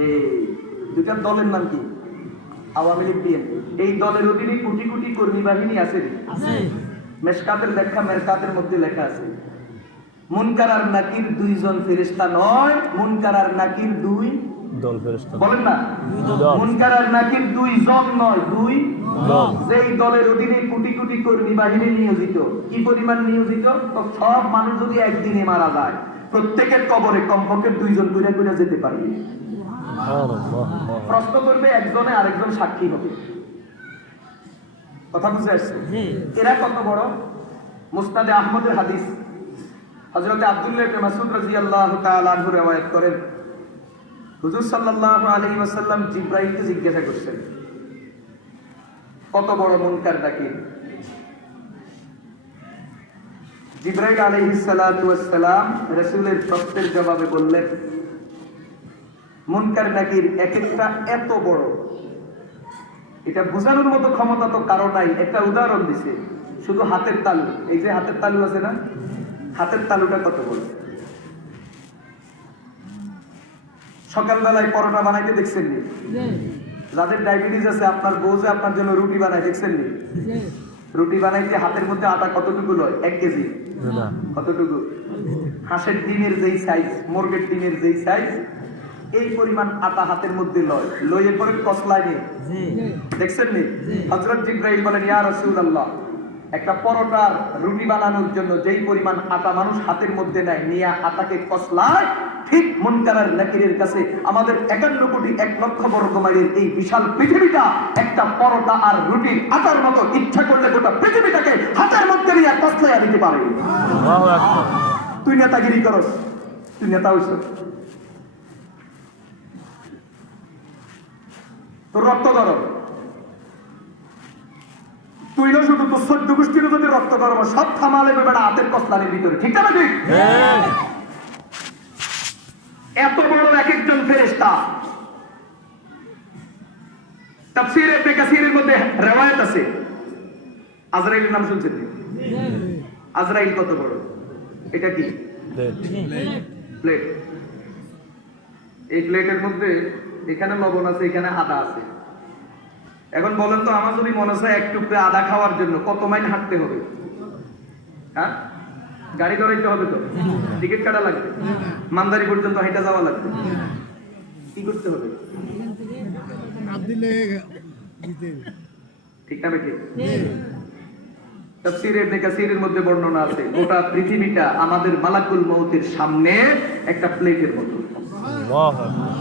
এই দুইটা দলের নাম কি? আওয়ামী লীগ বিএনপি। এই দলের অধীনে কোটি কোটি কর্মী বাহিনী আছে। মেশকাতের ব্যাখ্যা মেরকাতের মধ্যে লেখা আছে, মুনকার আর নাকির দুইজন ফেরেশতা নয়, মুনকার আর নাকির দুই দল ফেরেশতা। বলেন না, মুনকার আর নাকির দুইজন নয়, দুই দল। যেই দলের অধীনে কোটি কোটি কর্মী বাহিনী নিয়োজিত। কি পরিমাণ নিয়োজিত? তো সব মানুষ যদি একদিনে মারা যায়, প্রত্যেকের কবরে কমপক্ষে 2 জন করে করে যেতে পারবে। প্রশ্ন করবে একজনে, আরেকজন সাক্ষী হবে। কথা বুঝে আসছে? এরা কত বড়? মুসনাদে আহমদের হাদিস, হযরত আব্দুল্লাহ ইবনে মাসউদ রাদিয়াল্লাহু তাআলা আনহু riwayat করেন, হুজুর সাল্লাল্লাহু আলাইহি ওয়াসাল্লাম জিবরাইলকে জিজ্ঞাসা করছেন, কত বড় মুনকার নাকির? জিবরাইল আলাইহিস সালাতু ওয়াস সালাম রাসূলের প্রশ্নের জবাবে বললেন, মুনকার নাকির এক একটা এত বড়, এটা বোঝানোর মতো ক্ষমতা তো কারো নাই। একটা উদাহরণ দিছে, শুধু হাতের তালু। এই যে হাতের তালু আছে না, হাতের তালুটা কত বড়? সকালবেলায় পরোটা বানাইতে দেখছেন নি? যাদের ডায়াবেটিস আছে, আপনার বউ যে আপনার জন্য রুটি বানায় দেখছেন নি? রুটি বানাইতে হাতের মধ্যে আটা কতটুকু লয়? 1 কেজি। জি না। কতটুকু? হাঁসের ডিমের যেই সাইজ, মুরগির ডিমের যেই সাইজ, এই পরিমাণ আটা হাতের মধ্যে লয়। লয়ে পরে কসলায় নিয়ে দেখছেন নি? হযরত জিবরাইল বলেন, ইয়া রাসূলুল্লাহ, একটা পরোটার রুটি বানানোর জন্য যেই পরিমাণ আটা মানুষ হাতের মধ্যে নেয়, নিয়ে আটাকে কসলায়, ঠিক মুনকার আর নাকিরের কাছে আমাদের 51 কোটি 1 লক্ষ বর্গ মাইলের এই বিশাল পৃথিবীটা একটা পরোটা আর রুটির আটার মতো ইচ্ছা করলে গোটা পৃথিবীটাকে হাতের মধ্যে নিয়ে কসলায় দিতে পারে। আল্লাহু আকবার। তুই নেতাগিরি করস, তুই নেতা হইছ, তোর রক্ত গরম, তুই না শুধু তোর 14 গোষ্ঠীর যদি রক্ত গরম, সব থামালে বেটা হাতের কসলানির ভিতরে, ঠিক না ঠিক? হ্যাঁ। এত বড় এক একজন ফেরেশতা। তাফসীর ইবনে কাসীরের মধ্যে রওয়ায়াত আছে, আজরাইলের নাম শুনছেন? আজরাইল কত বড়? এটা কি? প্লেট। এই প্লেটের মধ্যে এখানে লবণ আছে, এখানে আদা আছে। এখন বলেন তো, আমার যদি মনে হয় এক টুকরা আদা খাওয়ার জন্য কত মাইল হাঁটতে হবে? হ্যাঁ, গাড়ি ধরাইতে হবে তো, টিকিট কাটা লাগবে, মানদারি পর্যন্ত হেঁটে যাওয়া লাগবে। কি করতে হবে? ঠিক না বেঠিক? তাফসীর ইবনে কাসীরের মধ্যে বর্ণনা আছে, গোটা পৃথিবীটা আমাদের মালাকুল মউতের সামনে একটা প্লেটের মতো। আল্লাহু আকবার।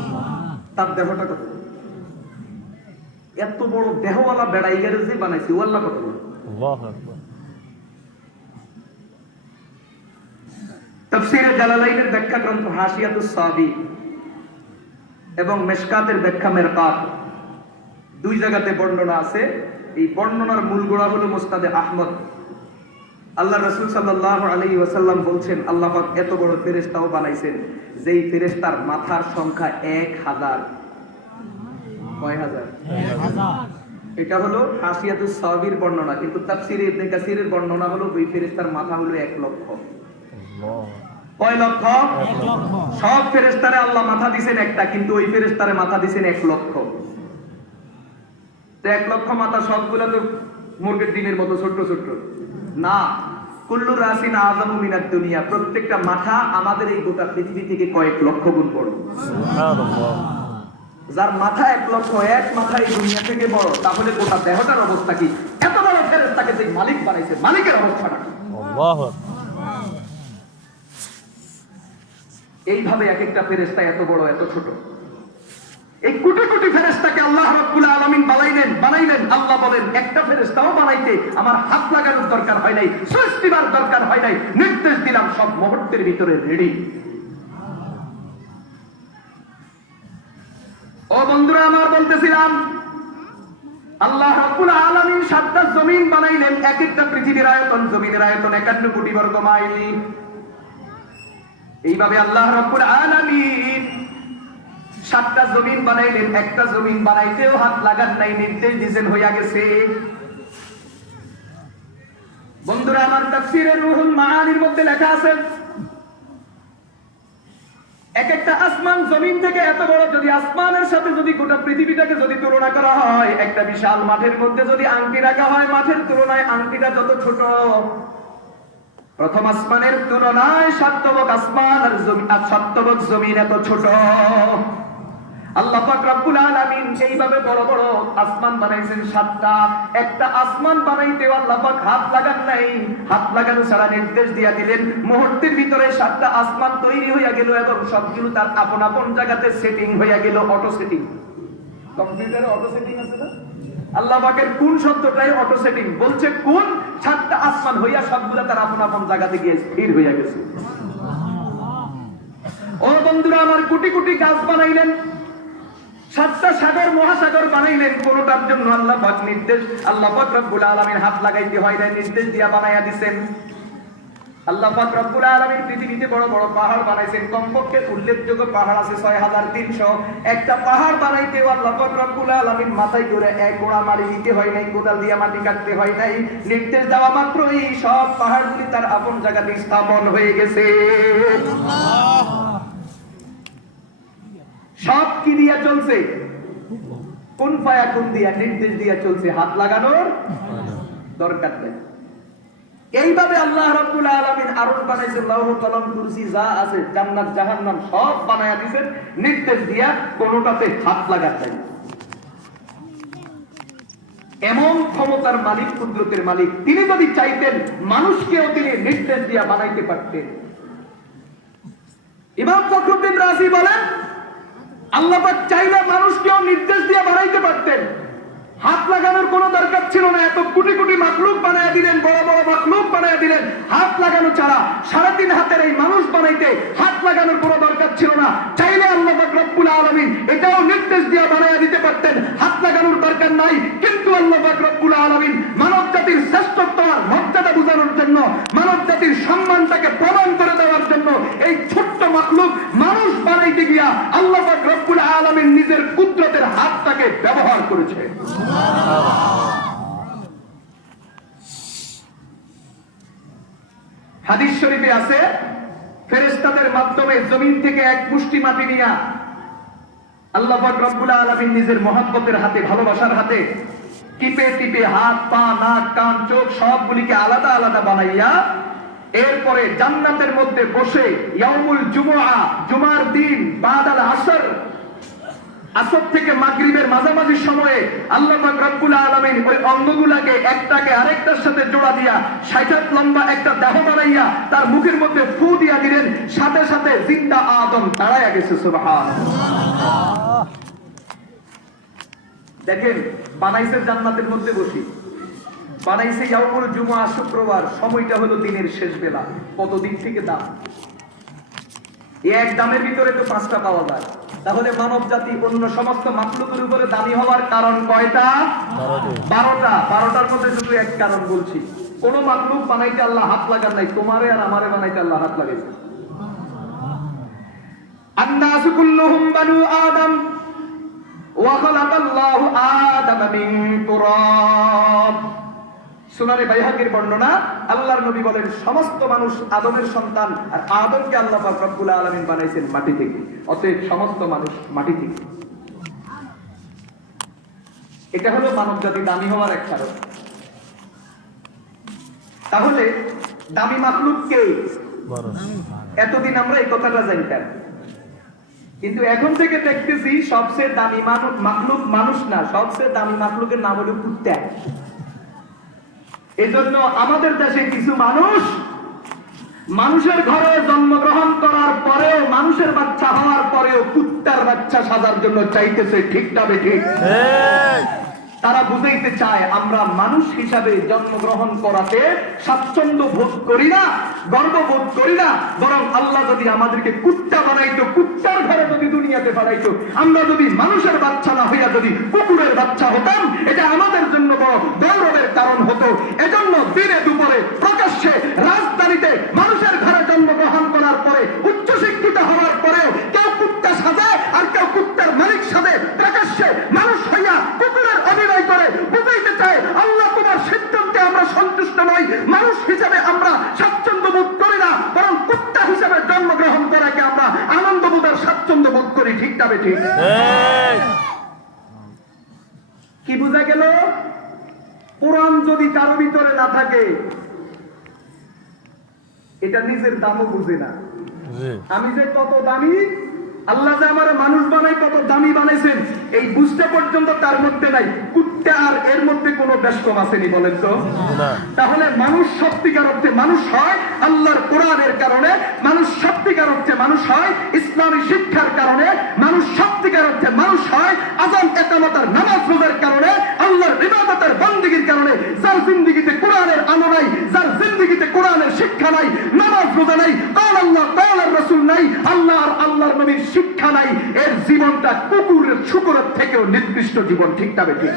তার দেহটা কত? এত বড় দেহওয়ালা বেড়াইগারে যে বানাইছে, ও আল্লাহ কত বড়? আল্লাহু আকবার। তাফসীরে জালালাইনের ব্যাখ্যা গ্রন্থ হাশিয়াতুস সাবি এবং মিশকাতের ব্যাখ্যা মিরকাত, দুই জায়গাতে বর্ণনা আছে। এই বর্ণনার মূল গোড়া হলো মুসনাদে আহমদ। আল্লাহ রাসূল সাল্লাল্লাহু আলাইহি ওয়াসাল্লাম বলছেন, আল্লাহ পাক এত বড় ফেরেশতাও বানাইছেন যেই ফেরেশতার মাথার সংখ্যা 1000। কয় হাজার? 1000। এটা হলো হাশিয়াতুস সাবির বর্ণনা, কিন্তু তাফসীরে ইবনে কাসীরের বর্ণনা হলো ওই ফেরেশতার মাথা হলো 1 লক্ষ। আল্লাহ। কয় লক্ষ? 1 লক্ষ। সব ফেরেশতারে আল্লাহ মাথা দিবেন একটা, কিন্তু ওই ফেরেশতারে মাথা দিবেন 1 লক্ষ। তো 1 লক্ষ মাথা সবগুলা তো মুরগির ডিমের মতো ছোট ছোট না। কুল্লু রাসিন আযামু মিনাদ দুনিয়া, প্রত্যেকটা মাথা আমাদের এই গোটা পৃথিবী থেকে কয়েক লক্ষ গুণ বড়। সুবহানাল্লাহ। যার মাথা 1 লক্ষ, এক মাথা এই দুনিয়া থেকে বড়, তাহলে গোটা দেহটার অবস্থা কি? এত বড় ফেরেশতাকে যে মালিক বানাইছে, মালিকের অবস্থাটা কি? আল্লাহু আকবার। এইভাবে এক একটা ফেরেশতা এত বড় এত ছোট। এই কোটি কোটি ফেরেশতাকে আল্লাহ রাব্বুল আলামিন বানাইলেন। আল্লাহ বলেন, একটা ফেরেশতাও বানাইতে আমার হাত লাগানোর দরকার হয় নাই, সৃষ্টিবার দরকার হয় নাই, নির্দেশ দিলাম, সব মুহূর্তের ভিতরে রেডি। ও বন্ধুরা আমার, বলতেছিলাম আল্লাহ রাব্বুল আলামিন 7টা জমিন বানাইলেন। এক একটা পৃথিবীর আয়তন, জমিনের আয়তন 51 কোটি বর্গ মাইল। এইভাবে আল্লাহ রাব্বুল আলামিন 7টা জমিন বানাইলেন। একটা জমিন বানাইতেও হাত লাগান নাই, নির্দেশ দিয়েছেন, হইয়া গেছে। বন্ধুরা আমার, তাফসীরে রুহুল মাআনির মধ্যে লেখা আছে, এক একটা আসমান জমিন থেকে এত বড়, যদি আসমানের সাথে যদি গোটা পৃথিবীটাকে যদি তুলনা করা হয়, একটা বিশাল মাঠের মধ্যে যদি আংটি রাখা হয়, মাঠের তুলনায় আংটিটা যত ছোট, প্রথম আসমানের তুলনায় 7 তবক আসমান আর 7 তবক জমিন এত ছোট। আল্লাহ পাক রব্বুল আলামিন এইভাবে বড় বড় আসমান বানাইছেন 7টা। একটা আসমান বানাইতে আল্লাহ পাক হাত লাগান নাই, হাত লাগানো ছাড়া নির্দেশ দিয়া দিলেন। মুহূর্তের ভিতরে 7টা আসমান তৈরি হইয়া গেল এবং সবগুলো তার আপন আপন জায়গাতে সেটিং হইয়া গেল। অটো সেটিং, কম্পিউটারে অটো সেটিং আছে না? আল্লাহ পাকের কোন শব্দটাই অটো সেটিং বলছে, কোন 7টা আসমান হইয়া সবগুলা তার আপন আপন জায়গাতে গিয়ে স্থির হইয়া গেছে। ও বন্ধুরা আমার, কোটি কোটি গাছ বানাইলেন, 7টা সাগর মহাসাগর বানাইলেন। কোনটার জন্য আল্লাহ পাক নির্দেশ, আল্লাহ পাক রব্বুল আলামিন হাত লাগাইতে হয় না, নির্দেশ দিয়া বানাইয়া দিবেন। আল্লাহ পাক রব্বুল আলামিন পৃথিবীতে বড় বড় পাহাড় বানাইছেন। কমপক্ষে উল্লেখযোগ্য পাহাড় আছে 6300। একটা পাহাড় বানাইতেও আল্লাহ পাক রব্বুল আলামিন মাথায় করে এক গোড়া মারি দিতে হয় নাই, কোদাল দিয়া মাটি কাটতে হয় নাই। নির্দেশ দেওয়া মাত্রই সব পাহাড়গুলি তার আপন জায়গাতে স্থাপন হয়ে গেছে। সব কি দিয়া চলছে? কোন ফায়াকুন দিয়া, নির্দেশ দিয়া চলছে। হাত লাগানোর দরকার নেই। এইভাবে আল্লাহ রাব্বুল আলামিন আরশ বানাইছেন, লৌহ কলম কুরসি যা আছে, জান্নাত জাহান্নাম সব বানায়া দিয়েছেন, নির্দেশ দিয়া কোনোটাতে হাত লাগাতে নাই। এমন ক্ষমতার মালিক, কুদরতের মালিক, তিনি যদি চাইতেন মানুষকেও তিনি নির্দেশ দিয়া বানাইতে পারতেন। ইমাম ফখরুদ্দিন রাজি বলেন, আল্লাহ পাক চাইলে মানুষকেও নির্দেশ দিয়া বানাইতে পারতেন, হাত লাগানোর কোনো দরকার ছিল না। এত কোটি কোটি মাখলুক বানায় দিলেন, বড় বড় মাখলুক বানায় দিলেন, হাত লাগানো ছাড়া 3.5 হাতের এই মানুষ বানাইতে হাত লাগানোর কোনো দরকার ছিল না। চাইলে আল্লাহ পাক রব্বুল আলামিন এটাও নির্দেশ দিয়ে বানায় দিতে পারতেন, হাত লাগানোর দরকার নাই। কিন্তু আল্লাহ পাক রব্বুল আলামিন মানব জাতির শ্রেষ্ঠত্ব আর মর্যাদা বোঝানোর জন্য, মানব জাতির সম্মানটাকে প্রমাণ করে দেওয়ার জন্য এই ছোট্ট মাখলুক মানুষ বানাইতে গিয়া আল্লাহ পাক রব্বুল আলামিন নিজের কুদরতের হাতটাকে ব্যবহার করেছে। হাদিস শরীফে আছে, ফেরেশতাদের মাধ্যমে জমিন থেকে এক মুষ্টি মাটি নিয়া আল্লাহ পাক রব্বুল আলামিন নিজের মহব্বতের হাতে, ভালোবাসার হাতে টিপে টিপে হাত, পা, নাক, কান, চোখ সবগুলিকে আলাদা আলাদা বানাইয়া এরপরে জান্নাতের মধ্যে বসে ইয়াউমুল জুমআ, জুমার দিন, বাদাল আসর, আসর থেকে মাগরিবের মাঝামাঝি সময়ে আল্লাহ পাক রব্বুল আলামিন ওই অঙ্গগুলাকে একটাকে আরেকটার সাথে জোড়া দিয়া 60 হাত লম্বা একটা দেহ বানাইয়া তার মুখের মধ্যে ফু দিয়া দিলেন, সাথে সাথে জিন্দা আদম দাঁড়ায়া গেছে। সুবহানাল্লাহ। দেখেন, বানাইছে জান্নাতের মধ্যে বসি, বানাইছে ইয়াউমুল জুমআ, শুক্রবার, সময়টা হলো দিনের শেষ বেলা। কত দিন থেকে দাম, এক দামের ভিতরে তো 5টা পাওয়া যায়। তাহলে মানব জাতি অন্য সমস্ত মাখলুকের উপরে দামি হওয়ার কারণ কয়টা? 12টা। 12টার মধ্যে শুধু এক কারণ বলছি, কোন মাখলুক বানাইতে আল্লাহ হাত লাগান নাই, তোমারে আর আমারে বানাইতে আল্লাহ হাত লাগাইছে। আন্নাসু কুল্লুহুম বানু আদম ওয়া খালাকাল্লাহু আদামা মিন তুরাব। সুনানে বাইহাকির বর্ণনা, আল্লাহর নবী বলেন সমস্ত মানুষ আদমের সন্তান, আর আদমকে আল্লাহ পাক রব্বুল আলামিন বানাইছেন মাটি থেকে, অতএব সমস্ত মানুষ মাটি থেকে। এটা হলো মানব জাতি দামি হওয়ার এক কারণ। তাহলে দামি মাখলুক কে? এতদিন আমরা এই কথাটা জানতাম, কিন্তু এখন থেকে দেখতেছি সবচেয়ে দামি মাখলুক মানুষ না, সবচেয়ে দামি মাখলুকের নাম হলো কুত্তা। এজন্য আমাদের দেশে কিছু মানুষ মানুষের ঘরে জন্মগ্রহণ করার পরেও, মানুষের বাচ্চা হওয়ার পরেও কুত্তার বাচ্চা সাজার জন্য চাইতেছে। ঠিক না বেঠিক? তারা বুঝাইতে চায় আমরা মানুষ হিসাবে জন্মগ্রহণ করাতে স্বাচ্ছন্দ্য বোধ করি না, গর্ববোধ করি না, বরং আল্লাহ যদি আমাদেরকে কুত্তা বানাইতো, কুত্তার ঘরে যদি দুনিয়াতে বানাইতো, আমরা যদি মানুষের বাচ্চা না হইয়া যদি কুকুরের বাচ্চা হতাম, এটা আমাদের জন্য বড় গৌরবের কারণ হতো। এজন্য দিনে দুপুরে প্রকাশ্যে রাজধানীতে মানুষের ঘরে জন্মগ্রহণ করার পরে, উচ্চশিক্ষিত হওয়ার পরেও কেউ কুত্তা সাজায় আর কেউ কুত্তার মালিক সাজে, প্রকাশ্যে মানুষ হইয়া কুকুরের অভিনয় করে বুঝাইতে চায় আল্লাহ তোমার সিদ্ধান্তে আমরা সন্তুষ্ট নই, মানুষ হিসাবে আমরা স্বাচ্ছন্দ্য বোধ করি না, বরং কুত্তা হিসাবে জন্মগ্রহণ করাকে আমরা আনন্দ বোধ আর স্বাচ্ছন্দ্য বোধ করি। ঠিক না বেঠিক? কি বোঝা গেল? কোরআন যদি কারো ভিতরে না থাকে, এটা নিজের দামও বুঝে না। আমি যে কত দামি, আল্লাহ যে আমার মানুষ বানাই কত দামি বানাইছেন, এই বুঝতে পর্যন্ত তার মধ্যে নাই। কুত্তা আর এর মধ্যে কোনো ব্যস্তম আসেনি, বলেন তো? তাহলে মানুষ সত্যিকার অর্থে মানুষ হয় আল্লাহর কোরআনের কারণে, মানুষ সত্যিকার অর্থে মানুষ হয় ইসলামী শিক্ষার কারণে, মানুষ সত্যিকার অর্থে মানুষ হয় আযান ইকামত আর নামাজ রোজার কারণে, আল্লাহর ইবাদতের বন্দেগীর কারণে। যার জিন্দেগিতে কোরআনের আলো নাই, যার জিন্দেগিতে কোরআনের শিক্ষা নাই, নামাজ রোজা নাই, কাল আল্লাহ কাল রাসূল নাই, আল্লাহ আর আল্লাহর নবীর শিক্ষা নাই, এর জীবনটা কুকুরের শুকরের থেকেও নিকৃষ্ট জীবন। ঠিক না বেঠিক?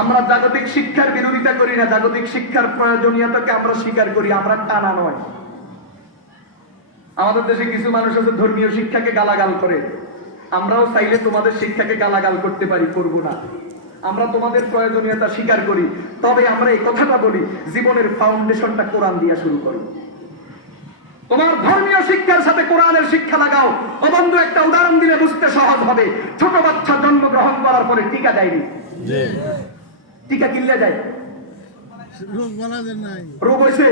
আমরা জাগতিক শিক্ষার বিরোধিতা করি না, জাগতিক শিক্ষার প্রয়োজনীয়তাকে আমরা স্বীকার করি, আমরা টানা নয়। আমাদের দেশে কিছু মানুষ আছে ধর্মীয় শিক্ষাকে গালাগাল করে, আমরাও চাইলে তোমাদের শিক্ষাকে গালাগাল করতে পারি, করব না। আমরা তোমাদের প্রয়োজনীয়তা স্বীকার করি, তবে আমরা এই কথাটা বলি জীবনের ফাউন্ডেশনটা কোরআন দিয়ে শুরু করি। তোমার ধর্মীয় শিক্ষার সাথে কোরআনের শিক্ষা লাগাও। ও বন্ধু, একটা উদাহরণ দিলে বুঝতে সহজ হবে। ছোট বাচ্চা জন্মগ্রহণ করার পরে টিকা দেয়নি, টিকা কিনলে যায়, রোগ বলা যায় নাই। রোগ হয়েছে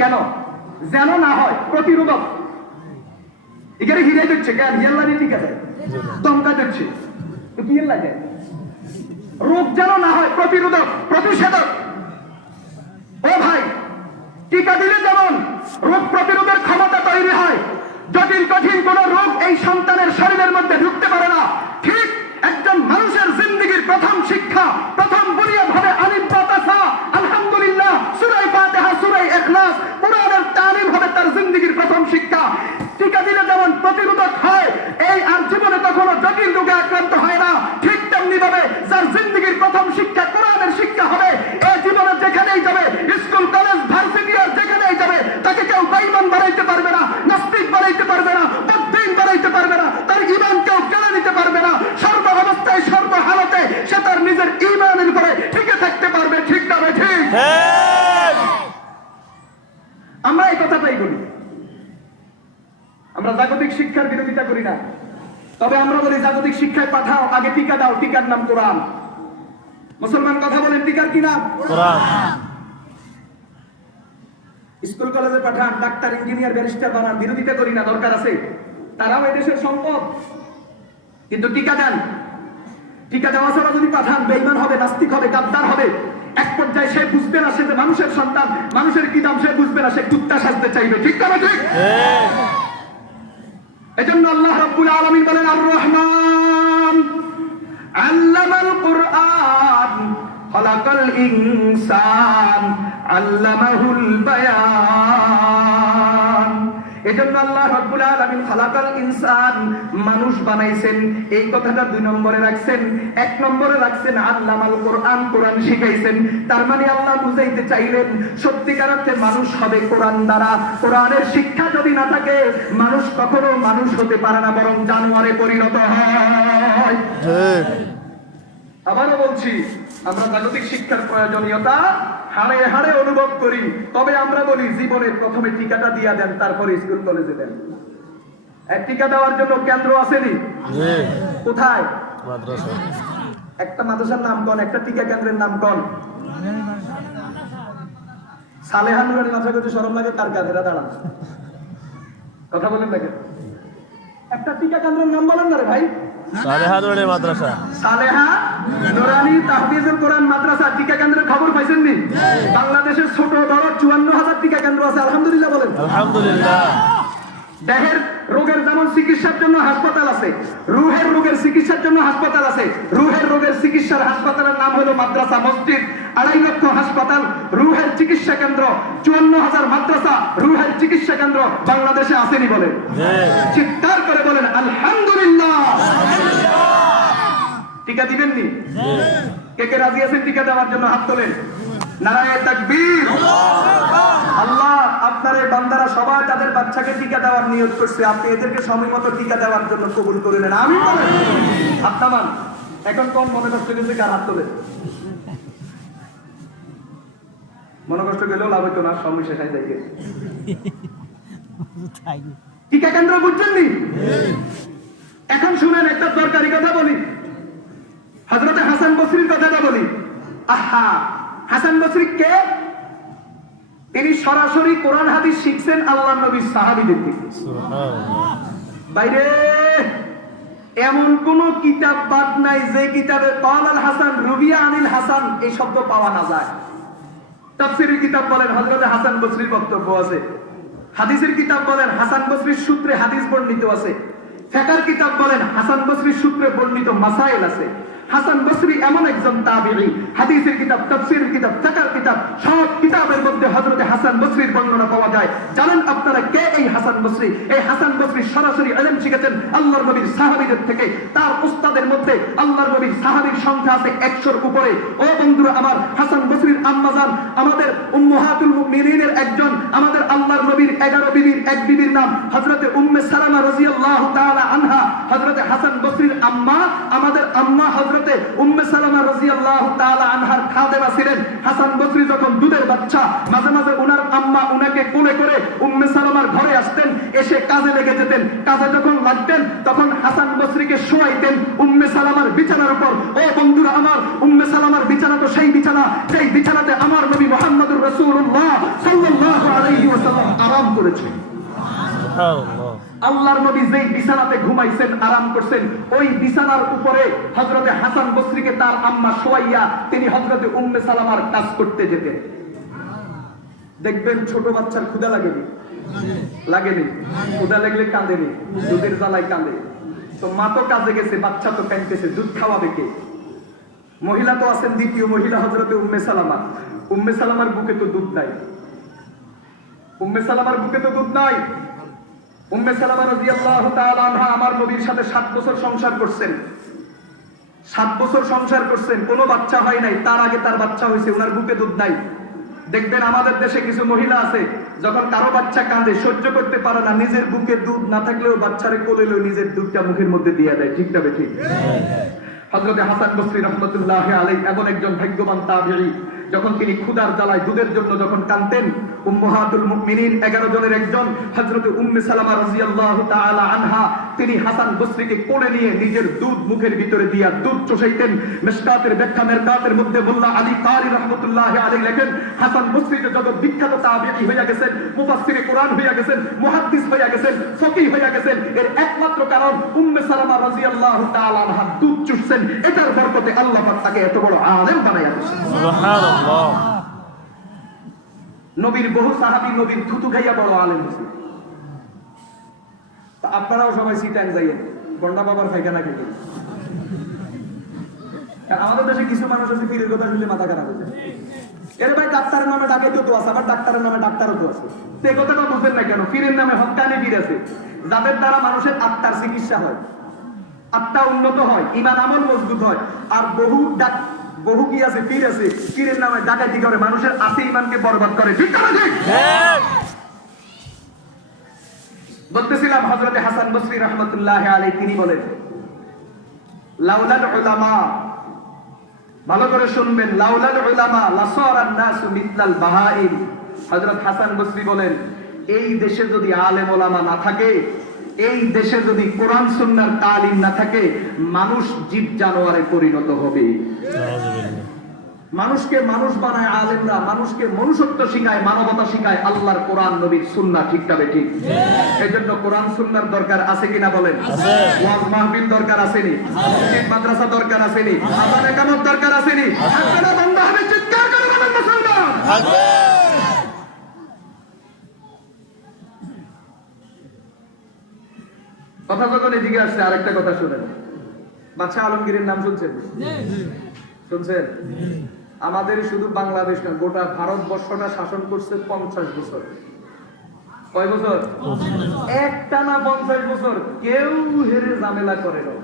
কেন? যেন না হয়, প্রতিরোধক। এখানে হিরে দিচ্ছে কেন? হিয়াল্লানি টিকা দেয়, দমকা দিচ্ছে, তো কি লাগে? রোগ যেন না হয়, প্রতিরোধক, প্রতিষেধক। ও ভাই, টিকা দিলে যেমন রোগ প্রতিরোধের ক্ষমতা তৈরি হয়, জটিল কঠিন কোন রোগ এই সন্তানের শরীরের মধ্যে ঢুকতে পারে না, ঠিক একজন মানুষের জিন্দেগীর প্রথম শিক্ষা, প্রথম বুনিয়াদ হবে আলিফ বা তা সা, আলহামদুলিল্লাহ, সূরা ফাতিহা, সূরা ইখলাস, কোরআনের তালিম হবে তার জিন্দেগীর প্রথম শিক্ষা। টিকা দিলে যেমন প্রতিরোধক হয়, এই আর জীবনে কখনো জটিল রোগে আক্রান্ত হয় না, ঠিক তেমনি ভাবে যার জিন্দেগীর প্রথম শিক্ষা কোরআনের শিক্ষা হবে, এই জীবনে যেখানেই যাবে, স্কুল কলেজ ভার্সিটি আর যেখানেই যাবে, তাকে কেউ বেঈমান বানাইতে পারবে না, নাস্তিক বানাইতে পারবে না, বদ্দিন বানাইতে পারবে না, তার ঈমান কেউ কেড়ে নিতে পারবে না। সর্ব অবস্থায় সর্ব হালতে সে তার নিজের ঈমানের উপরে টিকে থাকতে পারবে। ঠিক না ভাই? ঠিক। আমরা এই কথাটাই বলি। আমরা জাগতিক শিক্ষার বিরোধিতা করি না, তবে আমরা বলি জাগতিক শিক্ষায় পাঠাও, আগে টিকা দাও, টিকার নাম কোরআন। মুসলমান কথা বলেন, টিকার কি নাম? কোরআন। স্কুল কলেজে পাঠান, ডাক্তার ইঞ্জিনিয়ার ব্যারিস্টার বানান, বিরোধিতা করি না, দরকার আছে, তারাও এদেশের সম্পদ, কিন্তু টিকা দেন। টিকা দেওয়া ছাড়া যদি পাঠান, বেঈমান হবে, নাস্তিক হবে, গাদ্দার হবে। এক পর্যায়ে সে বুঝবে না সে যে মানুষের সন্তান, মানুষের কি দাম সে বুঝবে না, সে কুত্তা সাজতে চাইবে। ঠিক না? ঠিক। এজন্য আল্লাহ রাব্বুল আলামিন বলেন, আর রহমান আল্লামাল কুরআন খালাকাল ইনসান আল্লামাহুল বায়ান। এজন্য আল্লাহ রাব্বুল আলামিন খালাকাল ইনসান, মানুষ বানাইছেন, এই কথাটা 2 নম্বরে রাখছেন। 1 নম্বরে রাখছেন আল্লামাল কুরআন, কোরআন শিখাইছেন। তার মানে আল্লাহ বুঝাইতে চাইলেন সত্যিকার অর্থে মানুষ হবে কোরআন দ্বারা। কোরআনের শিক্ষা যদি না থাকে, মানুষ কখনো মানুষ হতে পারে না, বরং জানোয়ারে পরিণত হয়। আবারও বলছি, আমরা জাগতিক শিক্ষার প্রয়োজনীয়তা হাড়ে হাড়ে অনুভব করি, তবে আমরা বলি জীবনের প্রথমে টিকাটা দিয়া দেন, তারপরে স্কুল কলেজে দেন। টিকা দেওয়ার জন্য কেন্দ্র আসেনি? কোথায়? মাদ্রাসা। একটা মাদ্রাসার নাম কোন? একটা টিকা কেন্দ্রের নাম কোন? সালেহা নুরানি মাদ্রাসা করতে শরম লাগে তার কাছে দাঁড়ান, কথা বলেন না কেন? একটা টিকা কেন্দ্রের নাম বলেন না রে ভাই। সালেহা নুরানি মাদ্রাসা। সালেহা নুরানি তাহফিজুল কোরআন মাদ্রাসা টিকা কেন্দ্রের খবর পাইছেন নি? বাংলাদেশের ছোট বড় 54,000 টিকা কেন্দ্র আছে, আলহামদুলিল্লাহ বলেন। আলহামদুলিল্লাহ। দেহের রোগের যেমন চিকিৎসার জন্য হাসপাতাল আছে, রুহের রোগের চিকিৎসার জন্য হাসপাতাল আছে। রুহের রোগের চিকিৎসার হাসপাতালের নাম হলো মাদ্রাসা, মসজিদ। 2.5 লক্ষ হাসপাতাল, রুহের চিকিৎসা কেন্দ্র, 54,000 মাদ্রাসা, রুহের চিকিৎসা কেন্দ্র বাংলাদেশে আসেনি বলে চিৎকার করে বলেন আলহামদুলিল্লাহ। টিকা দিবেননি? কে কে রাজি আছেন টিকা দেওয়ার জন্য? হাত তোলেন। নারায়ে তাকবীর। আল্লাহ আপনার এই বান্দারা সবাই তাদের বাচ্চাকে টিকা দেওয়ার নিয়ত করছে, আপনি এদেরকে সময় মতো টিকা দেওয়ার জন্য কবুল করে নেন। আমিন বলেন। হাত নামান। এখন কোন মনে কষ্ট কিন্তু কার? হাত তোলেন। মনে কষ্ট গেলেও লাভ হইতো না, সময় শেষ হয়ে যায়। টিকা কেন্দ্র বুঝছেন নি? এখন শুনেন, একটা দরকারি কথা বলি, হযরতে হাসান বসরির কথাটা বলি। আহা, হাসান বসরি কে? তিনি সরাসরি কোরআন হাদিস শিখছেন আল্লাহর নবীর সাহাবীদের থেকে। বাইরে এমন কোন কিতাব বাদ নাই যে কিতাবে ক্বাল আল হাসান রুবিয়া আনিল হাসান এই শব্দ পাওয়া না যায়। তাফসীরের কিতাব বলেন হযরতে হাসান বসরির বক্তব্য আছে, হাদিসের কিতাব বলেন হাসান বসরির সূত্রে হাদিস বর্ণিত আছে, ফিকহের কিতাব বলেন হাসান বসরির সূত্রে বর্ণিত মাসাইল আছে। হাসান বসরি এমন একজন তাবিঈ, হাদিসের কিতাব, তাফসীরের কিতাব, ফিকহের কিতাব, সব কিতাবের মধ্যে হযরতে হাসান বসরির বর্ণনা পাওয়া যায়। জানেন আপনারা কে এই হাসান বসরি? এই হাসান বসরি সরাসরি ইলম শিখেছেন আল্লাহর নবীর সাহাবীদের থেকে। তার উস্তাদের মধ্যে আল্লাহর নবীর সাহাবীর সংখ্যা আছে 100-র উপরে। ও বন্ধুরা আমার, হাসান বসরির আম্মাজান আমাদের উম্মাহাতুল মুমিনিনের একজন, আমাদের আল্লাহর নবীর 11 বিবির এক বিবির নাম হযরতে উম্মে সালামা রাদিয়াল্লাহু তাআলা আনহা। হযরতে হাসান বসরির আম্মা, আমাদের আম্মা হযরতে উম্মে সালামা রাদিয়াল্লাহু তাআলা আনহার খাদেমা ছিলেন। হাসান বসরি যখন দুধের বাচ্চা, মাঝে মাঝে উনার আম্মা উনাকে কোলে করে উম্মে সালামার ঘরে বাসায় আসতেন, এসে কাজে লেগে যেতেন। কাজে যখন লাগতেন তখন হাসান বসরিকে শোয়াইতেন উম্মে সালামার বিছানার উপর। ও বন্ধুরা আমার, উম্মে সালামার বিছানা তো সেই বিছানা, যেই বিছানাতে আমার নবী মুহাম্মদুর রাসূলুল্লাহ সাল্লাল্লাহু আলাইহি ওয়াসাল্লাম আরাম করেছেন। সুবহানাল্লাহ। আল্লাহর নবী যেই বিছানাতে ঘুমাইছেন, আরাম করছেন, ওই বিছানার উপরে হযরতে হাসান বসরিকে তার আম্মা শোয়াইয়া তিনি হযরতে উম্মে সালামার কাজ করতে যেতেন। দেখবেন ছোট বাচ্চার ক্ষুধা লাগেনি, ক্ষুধা লাগলে কাঁদেনি, দুধের জ্বালায় কাঁদে। তো মা তো কাজে গেছে, বাচ্চা তো কাঁদতেছে, দুধ খাওয়াবে কে? মহিলা তো আছেন দ্বিতীয় মহিলা হযরতে উম্মে সালামা। উম্মে সালামার বুকে তো দুধ নাই, উম্মে সালামার বুকে তো দুধ নাই। উম্মে সালামা রাদিয়াল্লাহু তাআলা আনহা আমার নবীর সাথে 7 বছর সংসার করছেন, 7 বছর সংসার করছেন, কোনো বাচ্চা হয় নাই। তার আগে তার বাচ্চা হয়েছে, ওনার বুকে দুধ নাই। দেখবেন আমাদের দেশে কিছু মহিলা আছে, যখন কারো বাচ্চা কাঁদে সহ্য করতে পারে না, নিজের বুকে দুধ না থাকলেও বাচ্চারে কোলে লয়ে নিজের দুধটা মুখের মধ্যে দিয়ে দেয়। ঠিক তবে ঠিক। হযরতে হাসান বসরি রাহমাতুল্লাহি আলাইহি এমন একজন ভাগ্যবান তাবেঈ, যখন তিনি ক্ষুধার জ্বালায় দুধের জন্য যখন কাঁদতেন, উম্মাহাতুল মুমিনিন 11 জনের একজন হযরতে উম্মে সালামা রাদিয়াল্লাহু তাআলা আনহা তিনি হাসান বসরিকে কোলে নিয়ে নিজের দুধ মুখের ভিতরে দিয়া দুধ চোষাইতেন। মিশকাতের ব্যাখ্যা মেরকাতের মধ্যে মোল্লা আলী কারি রাহমাতুল্লাহি আলাইহি লেখেন, হাসান বসরি যে জগৎ বিখ্যাত তাবেঈ হইয়া গেছেন, মুফাসসিরে কোরআন হইয়া গেছেন, মুহাদ্দিস হইয়া গেছেন, ফকিহ হইয়া গেছেন, এর একমাত্র কারণ উম্মে সালামা রাদিয়াল্লাহু তাআলা আনহা দুধ চুষছেন। এটার বরকতে আল্লাহ পাক তাকে এত বড় আলেম বানায়া দিয়েছেন। সুবহানাল্লাহ। নবীর বহু সাহাবী নবীর থুতু খাইয়া বড় আলেম হয়েছে। তা আপনারাও সবাই সিটাং যাইয়েন, গন্ডা বাবার পায়খানা খেতে। আমাদের দেশে কিছু মানুষ আছে পীরের কথা শুনলে মাথা খারাপ হয়ে যায়। এর ভাই ডাক্তারের নামে ডাকাইতেও তো আছে, আবার ডাক্তারের নামে ডাক্তারও তো আছে। তো এই কথাটা বুঝেন না কেন? পীরের নামে হক্কানি পীর আছে, যাদের দ্বারা মানুষের আত্মার চিকিৎসা হয়, আত্মা উন্নত হয়, ঈমান আমল মজবুত হয়। আর বহু কি আছে, পীর আছে, পীরের নামে ডাকাতি করে, মানুষের আছে ঈমানকে বরবাদ করে। ঠিক না ঠিক? বলতেছিলাম হযরতে হাসান বসরি রাহমাতুল্লাহি আলাইহি তিনি বলেন, লাউলাল উলামা, ভালো করে শুনবেন, লাউলাল উলামা লাসারান নাসু মিথলাল বাহাইম। হযরত হাসান বসরি বলেন, এই দেশে যদি আলেম ওলামা না থাকে, এই দেশে যদি কোরআন সুন্নাহর তালিম না থাকে, মানুষ জীব জানোয়ারে পরিণত হবে। মানুষকে মানুষ বানায় আলেমরা, মানুষকে মনুষ্যত্ব শিখায়, মানবতা শিখায় আল্লাহর কোরআন নবীর সুন্নাহ। ঠিক তবে ঠিক। এজন্য কোরআন সুন্নাহর দরকার আছে কিনা বলেন? ওয়াজ মাহফিল দরকার আসেনি? মসজিদ মাদ্রাসা দরকার আসেনি? আযান ইকামত দরকার আসেনি? আপনারা বন্ধ হবে, চিৎকার করে বলেন মুসলমান। কথা যখন এদিকে আসছে, আরেকটা কথা শুনেন। বাদশাহ আলমগীরের নাম শুনছেন? শুনছেন? আমাদের শুধু বাংলাদেশ না, গোটা ভারতবর্ষটা শাসন করছে 50 বছর। কয় বছর? একটানা 50 বছর। কেউ হেরে ঝামেলা করে না।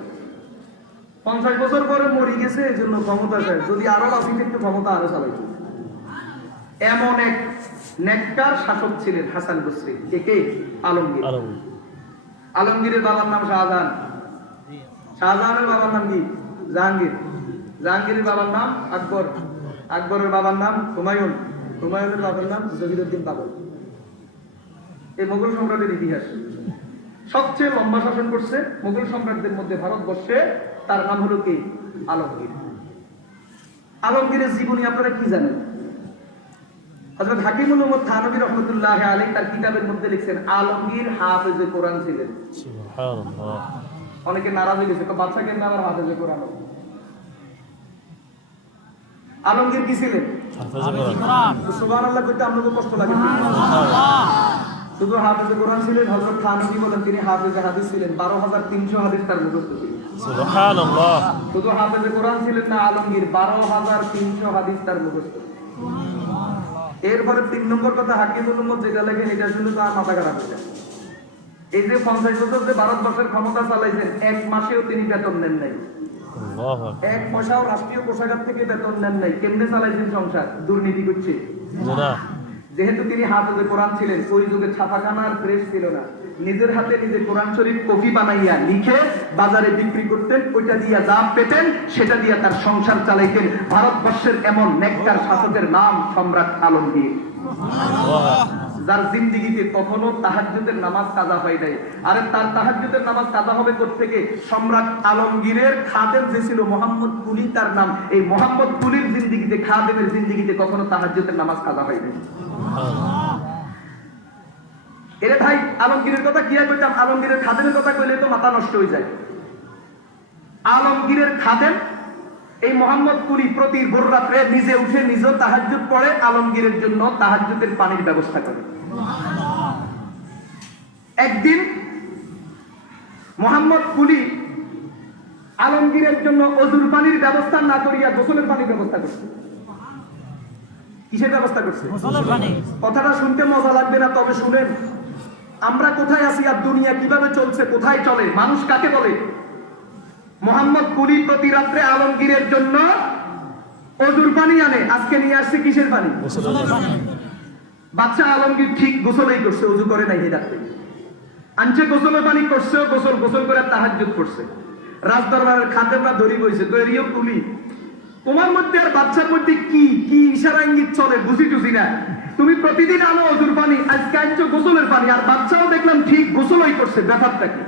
50 বছর পরে মরে গেছে, এই জন্য ক্ষমতা চায়। যদি আরো বাঁচি কিন্তু ক্ষমতা আরো চালাইতো। এমন এক নেককার শাসক ছিলেন হাসান বসরি। কে? আলমগীর। আলমগীরের বাবার নাম শাহজাহান। শাহজাহানের বাবার নাম কি? জাহাঙ্গীর। জাহাঙ্গীরের বাবার নাম আকবর। আকবরের বাবার নাম হুমায়ুন। হুমায়ুনের বাবার নাম জহিরুদ্দিন বাবর। এই মুঘল সম্রাটের ইতিহাস। সবচেয়ে লম্বা শাসন করছে মুঘল সম্রাটদের মধ্যে ভারতবর্ষে। তার নাম হলো কি? আলমগীর। আলমগীরের জীবনী আপনারা কি জানেন? হযরত হাকিমুল উম্মত থানভী রাহমাতুল্লাহি আলাইহি তার কিতাবের মধ্যে লিখছেন, আলমগীর হাফেজে কোরআন ছিলেন। সুবহানাল্লাহ। অনেকে নারাজ হয়ে গেছে, তো বাচ্চা কেন আবার হাফেজে কোরআন? আলমগীর কি ছিলেন? হাফেজে কোরআন। সুবহানাল্লাহ কইতে আপনাদের কষ্ট লাগে? শুধু হাফেজে কোরআন ছিলেন? হযরত থানভী বলেন তিনি হাফেজে হাদিস ছিলেন। 12300 হাদিস তার মুখস্থ ছিল। সুবহানাল্লাহ। শুধু হাফেজে কোরআন ছিলেন না আলমগীর, 12300 হাদিস তার মুখস্থ। এরপরে 3 নম্বর কথা, হাকিমুল উম্মত যেটা লেখেন এটা শুনে তো আর মাথা খারাপ হয়ে যায়। এই যে 50 বছর যে ভারতবর্ষের ক্ষমতা চালাইছেন, এক মাসেও তিনি বেতন নেন নাই। এক পয়সাও রাষ্ট্রীয় কোষাগার থেকে বেতন নেন নাই। কেমনে চালাইছেন সংসার? দুর্নীতি করছে। যেহেতু তিনি হাফেজে কোরআন ছিলেন, ওই যুগে ছাপাখানা আর প্রেস ছিল না। নিজের হাতে নিজে কোরআন শরীফ কপি বানাইয়া লিখে বাজারে বিক্রি করতেন। ওইটা দিয়া যা পেতেন সেটা দিয়া তার সংসার চালাইতেন। ভারতবর্ষের এমন নেককার শাসকের নাম সম্রাট আলমগীর। যার জিন্দেগিতে কখনো তাহাজ্জুদের নামাজ কাজা হয় নাই। আরে তার তাহাজ্জুদের নামাজ কাজা হবে কোত্থেকে? সম্রাট আলমগীরের খাদেম যে ছিল মোহাম্মদ কুলি তার নাম, এই মোহাম্মদ কুলির জিন্দেগিতে, খাদেমের জিন্দেগিতে কখনো তাহাজ্জুদের নামাজ কাজা হয় নাই। এরে ভাই, আলমগীরের কথা কি আর কইতাম, আলমগীরের খাদেমের কথা কইলে তো মাথা নষ্ট হয়ে যায়। আলমগীরের খাদেম এই মোহাম্মদ কুলি প্রতি ভোর রাত্রে নিজে উঠে নিজে তাহাজ্জুদ পড়ে, আলমগীরের জন্য তাহাজ্জুদের পানির ব্যবস্থা করে। একদিন মোহাম্মদ কুলি আলমগীরের জন্য অজুর পানির ব্যবস্থা না করিয়া গোসলের পানির ব্যবস্থা করছে। কিসের ব্যবস্থা করছে? কথাটা শুনতে মজা লাগবে না, তবে শুনেন আমরা কোথায় আছি আর দুনিয়া কিভাবে চলছে, কোথায় চলে, মানুষ কাকে বলে। মোহাম্মদ কুলি প্রতি রাত্রে আলমগীরের জন্য অজুর পানি আনে। আজকে নিয়ে আসছে কিসের পানি? বাচ্চা আলমগীর ঠিক গোসলেই করছে, অজু করে নাই। রাত্রে আনছে গোসলের পানি, করছে গোসল করে তাহাজ্জুদ করছে। রাজদরবারের খাদেমরা ধরি বইছে, তো এরিও কুলি তোমার মধ্যে আর বাচ্চার মধ্যে কি কি ইশারা ইঙ্গিত চলে বুঝি টুঝি না। তুমি প্রতিদিন আনো অজুর পানি, আজকে আনছো গোসলের পানি, আর বাচ্চাও দেখলাম ঠিক গোসলই করছে, ব্যাপারটা কি?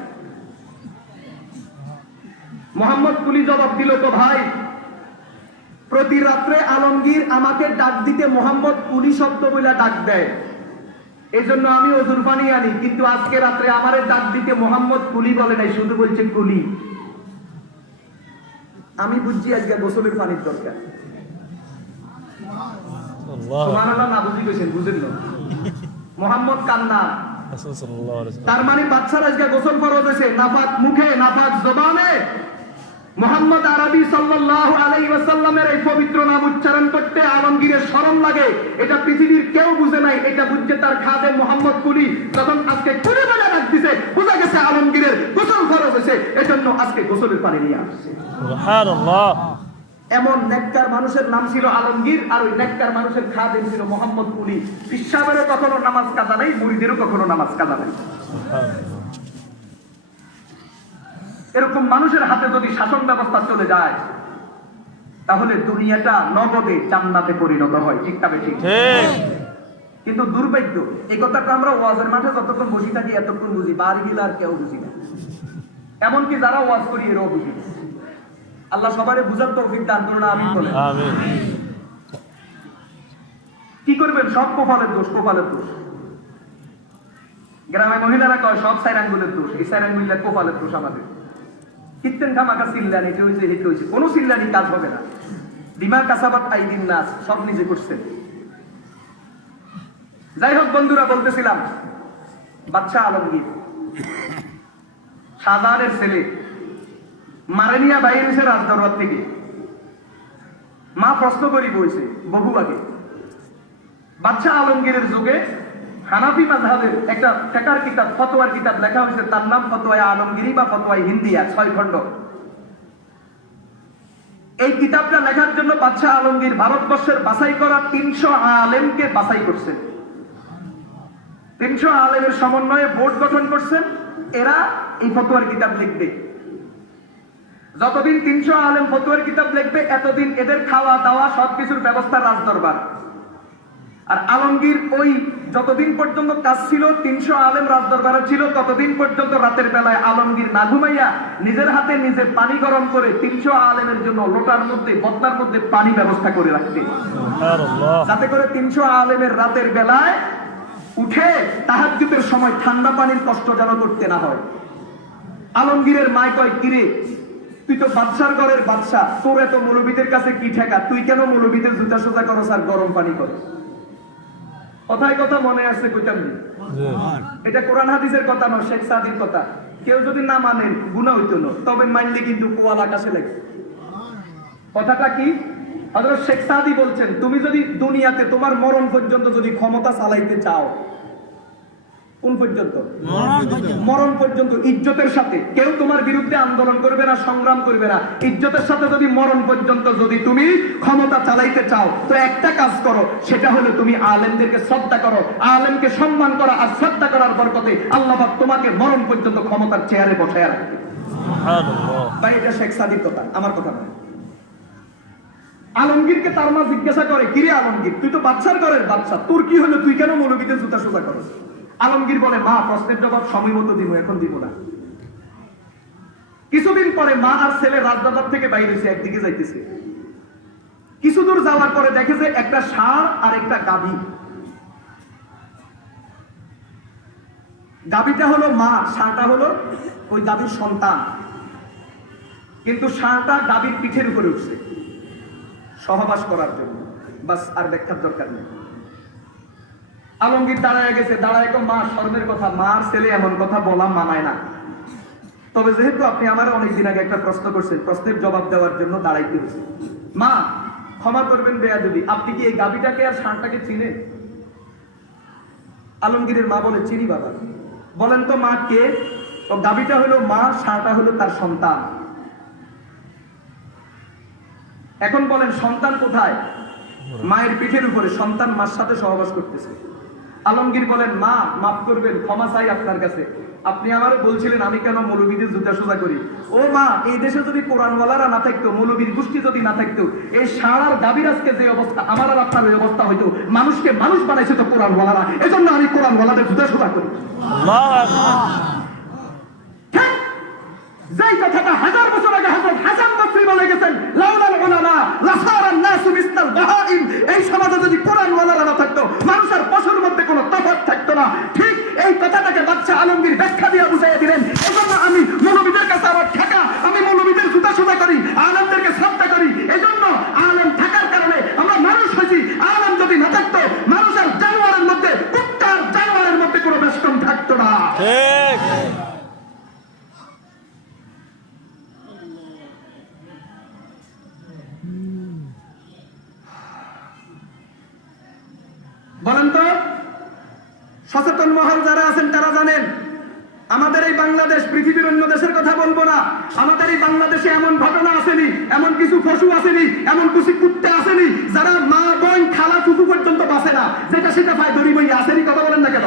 মোহাম্মদ কুলি জবাব দিল, তো ভাই প্রতি রাত্রে আলমগীর আমাকে ডাক দিতে মোহাম্মদ কুলি শব্দ বলে ডাক দেয়, এই জন্য আমি অজুর পানি আনি, কিন্তু আজকে রাত্রে আমারে ডাক দিতে মোহাম্মদ কুলি বলে নাই, শুধু বলছে কুলি। আমি বুঝছি আজকে গোসলের পানির দরকার। সুবহানাল্লাহ, না বুঝি গেছেন, বুঝেন না? মোহাম্মদ কান্না, তার মানে বাচ্চার আজকে গোসল ফরজ হয়েছে, নাপাক মুখে নাপাক জবানে মুহাম্মদ আরবি সাল্লাল্লাহু আলাইহি ওয়াসাল্লামের এই পবিত্র নাম উচ্চারণ করতে আলমগীরের শরম লাগে। এটা পৃথিবীর কেউ বুঝে নাই, এটা বুঝছে তার খাদেম মোহাম্মদ কুলি। তখন আজকে কুলি বলে ডাক দিছে, বোঝা গেছে আলমগীরের গোসল ফরজ হয়েছে, এজন্য আজকে গোসলের পানি নিয়ে আসছে। সুবহানাল্লাহ। এমন নেককার মানুষের নাম ছিল আলমগীর, আর ওই নেককার মানুষের খাদেম ছিল মোহাম্মদ কুলি। পিসাবেরও কখনো নামাজ কাজা নাই, মুরিদেরও কখনো নামাজ কাজা নাই। এরকম মানুষের হাতে যদি শাসন ব্যবস্থা চলে যায়, তাহলে দুনিয়াটা নগদে জান্নাতে পরিণত হয়। ঠিক তবে ঠিক। কিন্তু দুর্ভাগ্য, এই কথাটা আমরা ওয়াজের মাঠে যতক্ষণ বসে থাকি এতক্ষণ বুঝি, বাড়ি গেলে আর কেউ বুঝি না। এমনকি যারা ওয়াজ করি এরাও বুঝি। আল্লাহ সবারে বুঝার তৌফিক দান করুন, আমিন বলেন। কি করবেন? সব কপালের দোষ, কপালের দোষ। গ্রামে মহিলারা কয় সব সাইর আঙ্গুলের দোষ, এই সাইর আঙ্গুলের কপালের দোষ আমাদের। কিত্তেন খামাকা চিল্লানি, এটা হয়েছে এটা হয়েছে, কোনো চিল্লানি কাজ হবে না। বিমা কাসাবাত আইদিন নাস, সব নিজে করছেন। যাই হোক বন্ধুরা, বলতেছিলাম বাচ্চা আলমগীর শাহজাহানের ছেলে, মারেনিয়া বাইরে এসে রাজদরবার থেকে মা প্রশ্ন করি বইছে বহু আগে। বাচ্চা আলমগীরের যুগে হানাফি মাযহাবের একটা ফিকহের কিতাব, ফতোয়ার কিতাব লেখা হয়েছে, তার নাম ফতোয়া আলমগীরি বা ফতোয়া হিন্দিয়া, 6 খণ্ড। এই কিতাবটা লেখার জন্য বাচ্চা আলমগীর ভারতবর্ষের বাছাই করা 300 আলেমকে বাছাই করছেন। 300 আলেমের সমন্বয়ে বোর্ড গঠন করছেন, এরা এই ফতোয়ার কিতাব লিখবে। যতদিন 300 আলেম ফতোয়ার কিতাব লিখবে, এতদিন এদের খাওয়া দাওয়া সবকিছুর ব্যবস্থা রাজদরবার। আর আলমগীর ওই যতদিন পর্যন্ত কাজ ছিল, 300 আলেম রাজদরবারে ছিল, ততদিন পর্যন্ত রাতের বেলায় আলমগীর না ঘুমাইয়া নিজের হাতে নিজে পানি গরম করে 300 আলেমের জন্য লোটার মধ্যে, বদনার মধ্যে পানি ব্যবস্থা করে রাখতেন, যাতে করে 300 আলেমের রাতের বেলায় উঠে তাহাজ্জুদের সময় ঠান্ডা পানির কষ্ট যেন করতে না হয়। আলমগীরের মায় কয়, কিরে তুই তো বাদশার ঘরের বাদশা, তোর এত মৌলবীদের কাছে কি ঠেকা, তুই কেন মৌলবীদের জুতা সোজা করস আর গরম পানি করস? কথায় কথা মনে আছে, কইতাম নি? এটা কোরআন হাদিসের কথা নয়, শেখ সাদির কথা। কেউ যদি না মানেন গুনাহ হইতো না, তবে মানলে কিন্তু কোয়াল আকাশে লাগে। কথাটা কি? হযরত শেখ সাদি বলছেন, তুমি যদি দুনিয়াতে তোমার মরণ পর্যন্ত যদি ক্ষমতা চালাইতে চাও, কোন পর্যন্ত? মরণ পর্যন্ত ইজ্জতের সাথে। কেউ তোমার বিরুদ্ধে আন্দোলন করবে না, সংগ্রাম করবে না, ইজ্জতের সাথে যদি মরণ পর্যন্ত যদি তুমি ক্ষমতা চালাইতে চাও, তো একটা কাজ করো, সেটা হলো তুমি আলেমদেরকে শ্রদ্ধা করো, আলেমকে সম্মান করা। আর শ্রদ্ধা করার বরকতে আল্লাহ পাক তোমাকে মরণ পর্যন্ত ক্ষমতার চেয়ারে বসায় রাখবে। ভাই, এটা শেখ সাদির কথা, আমার কথা নয়। আলমগীরকে তার মা জিজ্ঞাসা করে, কিরে আলমগীর, তুই তো বাচ্চার ঘরের বাচ্চা, তোর কি হলো, তুই কেন মৌলবীদের জুতা সোজা করস? আলমগীর বলে, মা প্রশ্নের জবাব সময় মতো দিব, এখন দিব না। কিছুদিন পরে মা আর ছেলে রাজদাদার থেকে বাইরে হয়েছে, একদিকে যাইতেছে। কিছু দূর যাওয়ার পরে দেখে যে একটা ষাঁড় আর একটা গাভী। গাভীটা হলো মা, ষাঁড়টা হলো ওই গাভীর সন্তান। কিন্তু ষাঁড়টা গাভীর পিঠের উপরে উঠছে সহবাস করার জন্য, বাস, আর ব্যাখ্যার দরকার নেই। আলমগীর দাঁড়ায় গেছে, দাঁড়ায় মা শর্মের কথা, মার ছেলে এমন কথা বলা মানায় না। তবে যেহেতু আপনি আমার অনেকদিন আগে একটা প্রশ্ন করছেন, প্রশ্নের জবাব দেওয়ার জন্য দাঁড়াইতে হয়েছে। মা ক্ষমা করবেন বেয়াদবি, আপনি কি এই গাভীটাকে আর ষাঁড়টাকে চিনেন? আলমগীরের মা বলে, চিনি বাবা। বলেন তো মা কে? তো গাভীটা হলো মা, ষাঁড়টা হলো তার সন্তান। এখন বলেন সন্তান কোথায়? মায়ের পিঠের উপরে, সন্তান মার সাথে সহবাস করতেছে। আলমগীর বলেন, মা মাফ করবেন, ক্ষমা চাই আপনার কাছে, আপনি আমারও বলছিলেন আমি কেন মৌলবীদের জুতা সোজা করি। ও মা, এই দেশে যদি কোরআনওয়ালারা না থাকতো, মৌলবীর গোষ্ঠী যদি না থাকতো, এই ষাঁড় আর গাভীর আজকে যে অবস্থা, আমার আর আপনার এই অবস্থা হইতো। মানুষকে মানুষ বানাইছে তো কোরআনওয়ালারা, এজন্য আমি কোরআনওয়ালাদের জুতা সোজা করি। ঠিক যেই কথাটা 1000 বছর আগে হযরত হাসান বসরি বলে গেছেন, লাউলাল উলামা লাসারান নাসু বিস্তাল বাহাইম, এই সমাজে যদি কোরআনওয়ালারা না থাকতো, মানুষের পশুর মধ্যে কোনো তফাৎ থাকতো না। ঠিক এই কথাটাকে বাদশা আলমগীর ব্যাখ্যা দিয়ে বুঝিয়ে দিলেন। এজন্য আমি মৌলবীদের কাছে আমার ঠেকা, আমি মৌলবীদের জুতা সোজা করি, আলেমদেরকে শ্রদ্ধা করি। এজন্য আলেম থাকার কারণে আমরা মানুষ হয়েছি। আলেম যদি না থাকতো, মানুষের জানোয়ারের মধ্যে, কুত্তার জানোয়ারের মধ্যে কোনো বেষ্টন থাকতো না। ঠিক। বলেন তো, সচেতন মহল যারা আছেন তারা জানেন, আমাদের এই বাংলাদেশ, পৃথিবীর অন্য দেশের কথা বলবো না, আমাদের এই বাংলাদেশে এমন ঘটনা আসেনি, এমন কিছু পশু আসেনি, এমন কিছু কুত্তে আসেনি যারা মা বোন খালা চুপু পর্যন্ত বাঁচে না, যেটা সেটা পায় দড়ি বই আসেনি। কথা বলেন না কেন?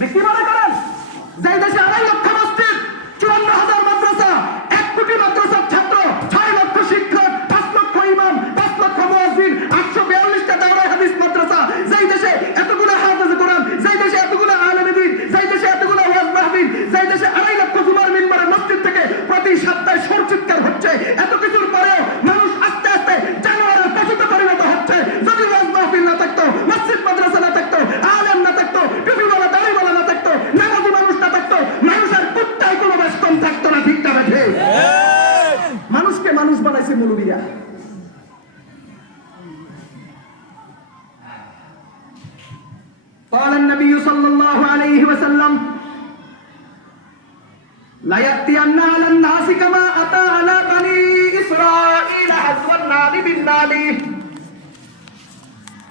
বেশি মনে করেন যে দেশে 2.5 লক্ষ মসজিদ, 54,000 মাদ্রাসা, 1 কোটি মাদ্রাসার ছাত্র, 6 লক্ষ শিক্ষক, 5 লক্ষ ইমাম, 5 লক্ষ মুয়াজ্জিন, 842টা দাওরা হাদিস মাদ্রাসা, যেই দেশে এতগুলো হাফেজ কোরআন, যেই দেশে এতগুলো আলেম দ্বীন, যেই দেশে এতগুলো ওয়াজ মাহফিল, যেই দেশে 2.5 লক্ষ জুমার মিম্বরের মসজিদ থেকে প্রতি সপ্তাহে সুর চিৎকার হচ্ছে, এত কিছুর পরেও মানুষ আস্তে আস্তে জানোয়ারের পশুতে পরিণত হচ্ছে। যদি ওয়াজ মাহফিল না থাকতো, মসজিদ মাদ্রাসা না থাকতো, আলেম না থাকতো, টুপিওয়ালা দাড়িওয়ালা না থাকতো, নামাজি মানুষ না থাকতো, মানুষের কুত্তায় কোনো বেষ্টন থাকতো না। ঠিক না বেঠে? মানুষকে মানুষ বানাইছে মৌলবীরা। قال النبي صلى الله عليه وسلم لا يأتين على الناس كما أتى على بني إسرائيل حذو النال بالنال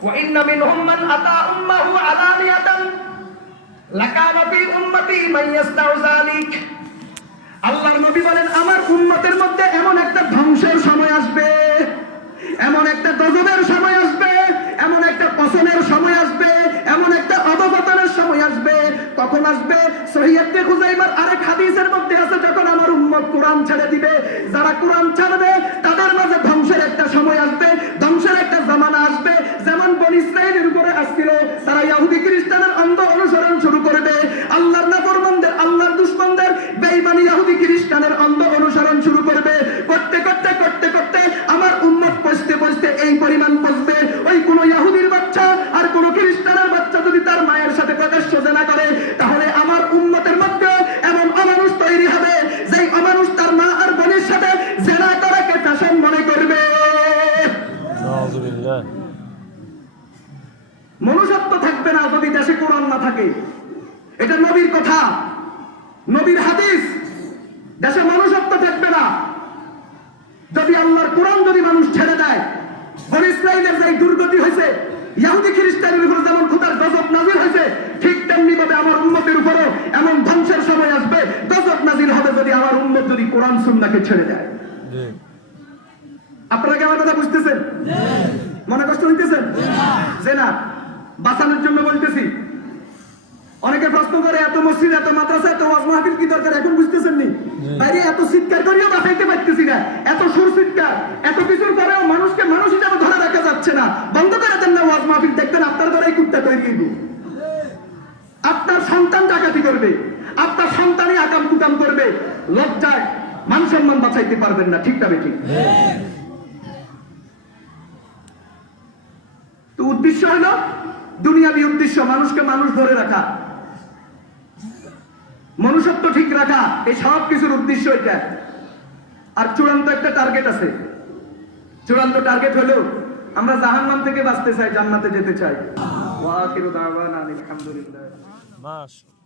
وإن منهم من أتى أمه علانية لكان في أمتي من يصنع ذلك। আল্লাহর নবী বলেন, আমার উম্মতের মধ্যে এমন একটা ধ্বংসের সময় আসবে, এমন একটা গজবের সময় আসবে, এমন একটা পতনের সময় আসবে, এমন একটা অধপতনের সময় আসবে। কখন আসবে? সহিহ ইবনে খুজাইমার আরেক হাদিসের মধ্যে আছে, যখন আমার উম্মত কোরআন ছেড়ে দিবে, যারা কোরআন ছাড়বে তাদের মাঝে ধ্বংসের একটা সময় আসবে, ধ্বংসের একটা জামানা আসবে। যেমন বনী ইসরাঈলের উপরে আসছিল, তারা ইহুদি খ্রিস্টানের অন্ধ অনুসরণ শুরু করবে, আল্লাহর নাফরমানদের, আল্লাহর দুশমনদের, বেঈমান ইহুদি খ্রিস্টানের অন্ধ অনুসরণ শুরু করবে। করতে করতে করতে করতে আমার উম্মত পৌঁছতে পৌঁছতে এই পরিমাণ পৌঁছবে, ওই কোন ইহুদির বাচ্চা আর কোন খ্রিস্টানের বাচ্চা যদি তার মায়ের সাথে প্রকাশ্য জিনা করে, তাহলে আমার উম্মতের মধ্যে এমন অমানুষ তৈরি হবে, যেই অমানুষ তার মা আর বোনের সাথে জিনা করাকে ফ্যাশন মনে করবে। নাউযুবিল্লাহ। মনুষ্যত্ব থাকবে না যদি দেশে কোরআন না থাকে। এটা নবীর কথা, নবীর হাদিস। দেশে মনুষ্যত্ব থাকবে না যদি আল্লাহর কোরআন যদি মানুষ ছেড়ে দেয়। বনী ইসরাঈলের যে দুর্গতি হয়েছে, ইহুদি খ্রিস্টানের উপর যেমন খোদার গজব নাজিল হয়েছে, ঠিক তেমনি ভাবে আমার উম্মতের উপরও এমন ধ্বংসের সময় আসবে, গজব নাজিল হবে যদি আমার উম্মত যদি কোরআন সুন্নাহকে ছেড়ে দেয়। আপনারা কি আমার কথা বুঝতেছেন? মনে কষ্ট হইতেছেন? যে না, বাঁচানোর জন্য বলতেছি। অনেকে প্রশ্ন করে, এত মসজিদ, এত মাদ্রাসা, এত ওয়াজ মাহফিল কি দরকার, এখন বুঝতেছেন নি? বাইরে এত চিৎকার করিও বাঁচাইতে পারতেছি না, এত সুর চিৎকার, এত কিছুর পরেও মানুষকে মানুষ হিসাবে ধরে রাখা যাচ্ছে না। বন্ধ করে দেন না ওয়াজ মাহফিল, দেখবেন আপনার ঘরেই কুত্তা তৈরি হইব। আপনার সন্তান ডাকাতি করবে, আপনার সন্তানই আকাম কুকাম করবে, লজ্জায় মান সম্মান বাঁচাইতে পারবেন না। ঠিক না ঠিক? তো উদ্দেশ্য হলো দুনিয়াবি উদ্দেশ্য, মানুষকে মানুষ ধরে রাখা, মনুষ্যত্ব ঠিক রাখা, এই সব কিছুর উদ্দেশ্য এটা। আর চূড়ান্ত একটা টার্গেট আছে। চূড়ান্ত টার্গেট হলো আমরা জাহান্নাম থেকে বাঁচতে চাই, জান্নাতে যেতে চাই। ওয়া আখিরু দাওয়ানা আলহামদুলিল্লাহ। মাশাআল্লাহ।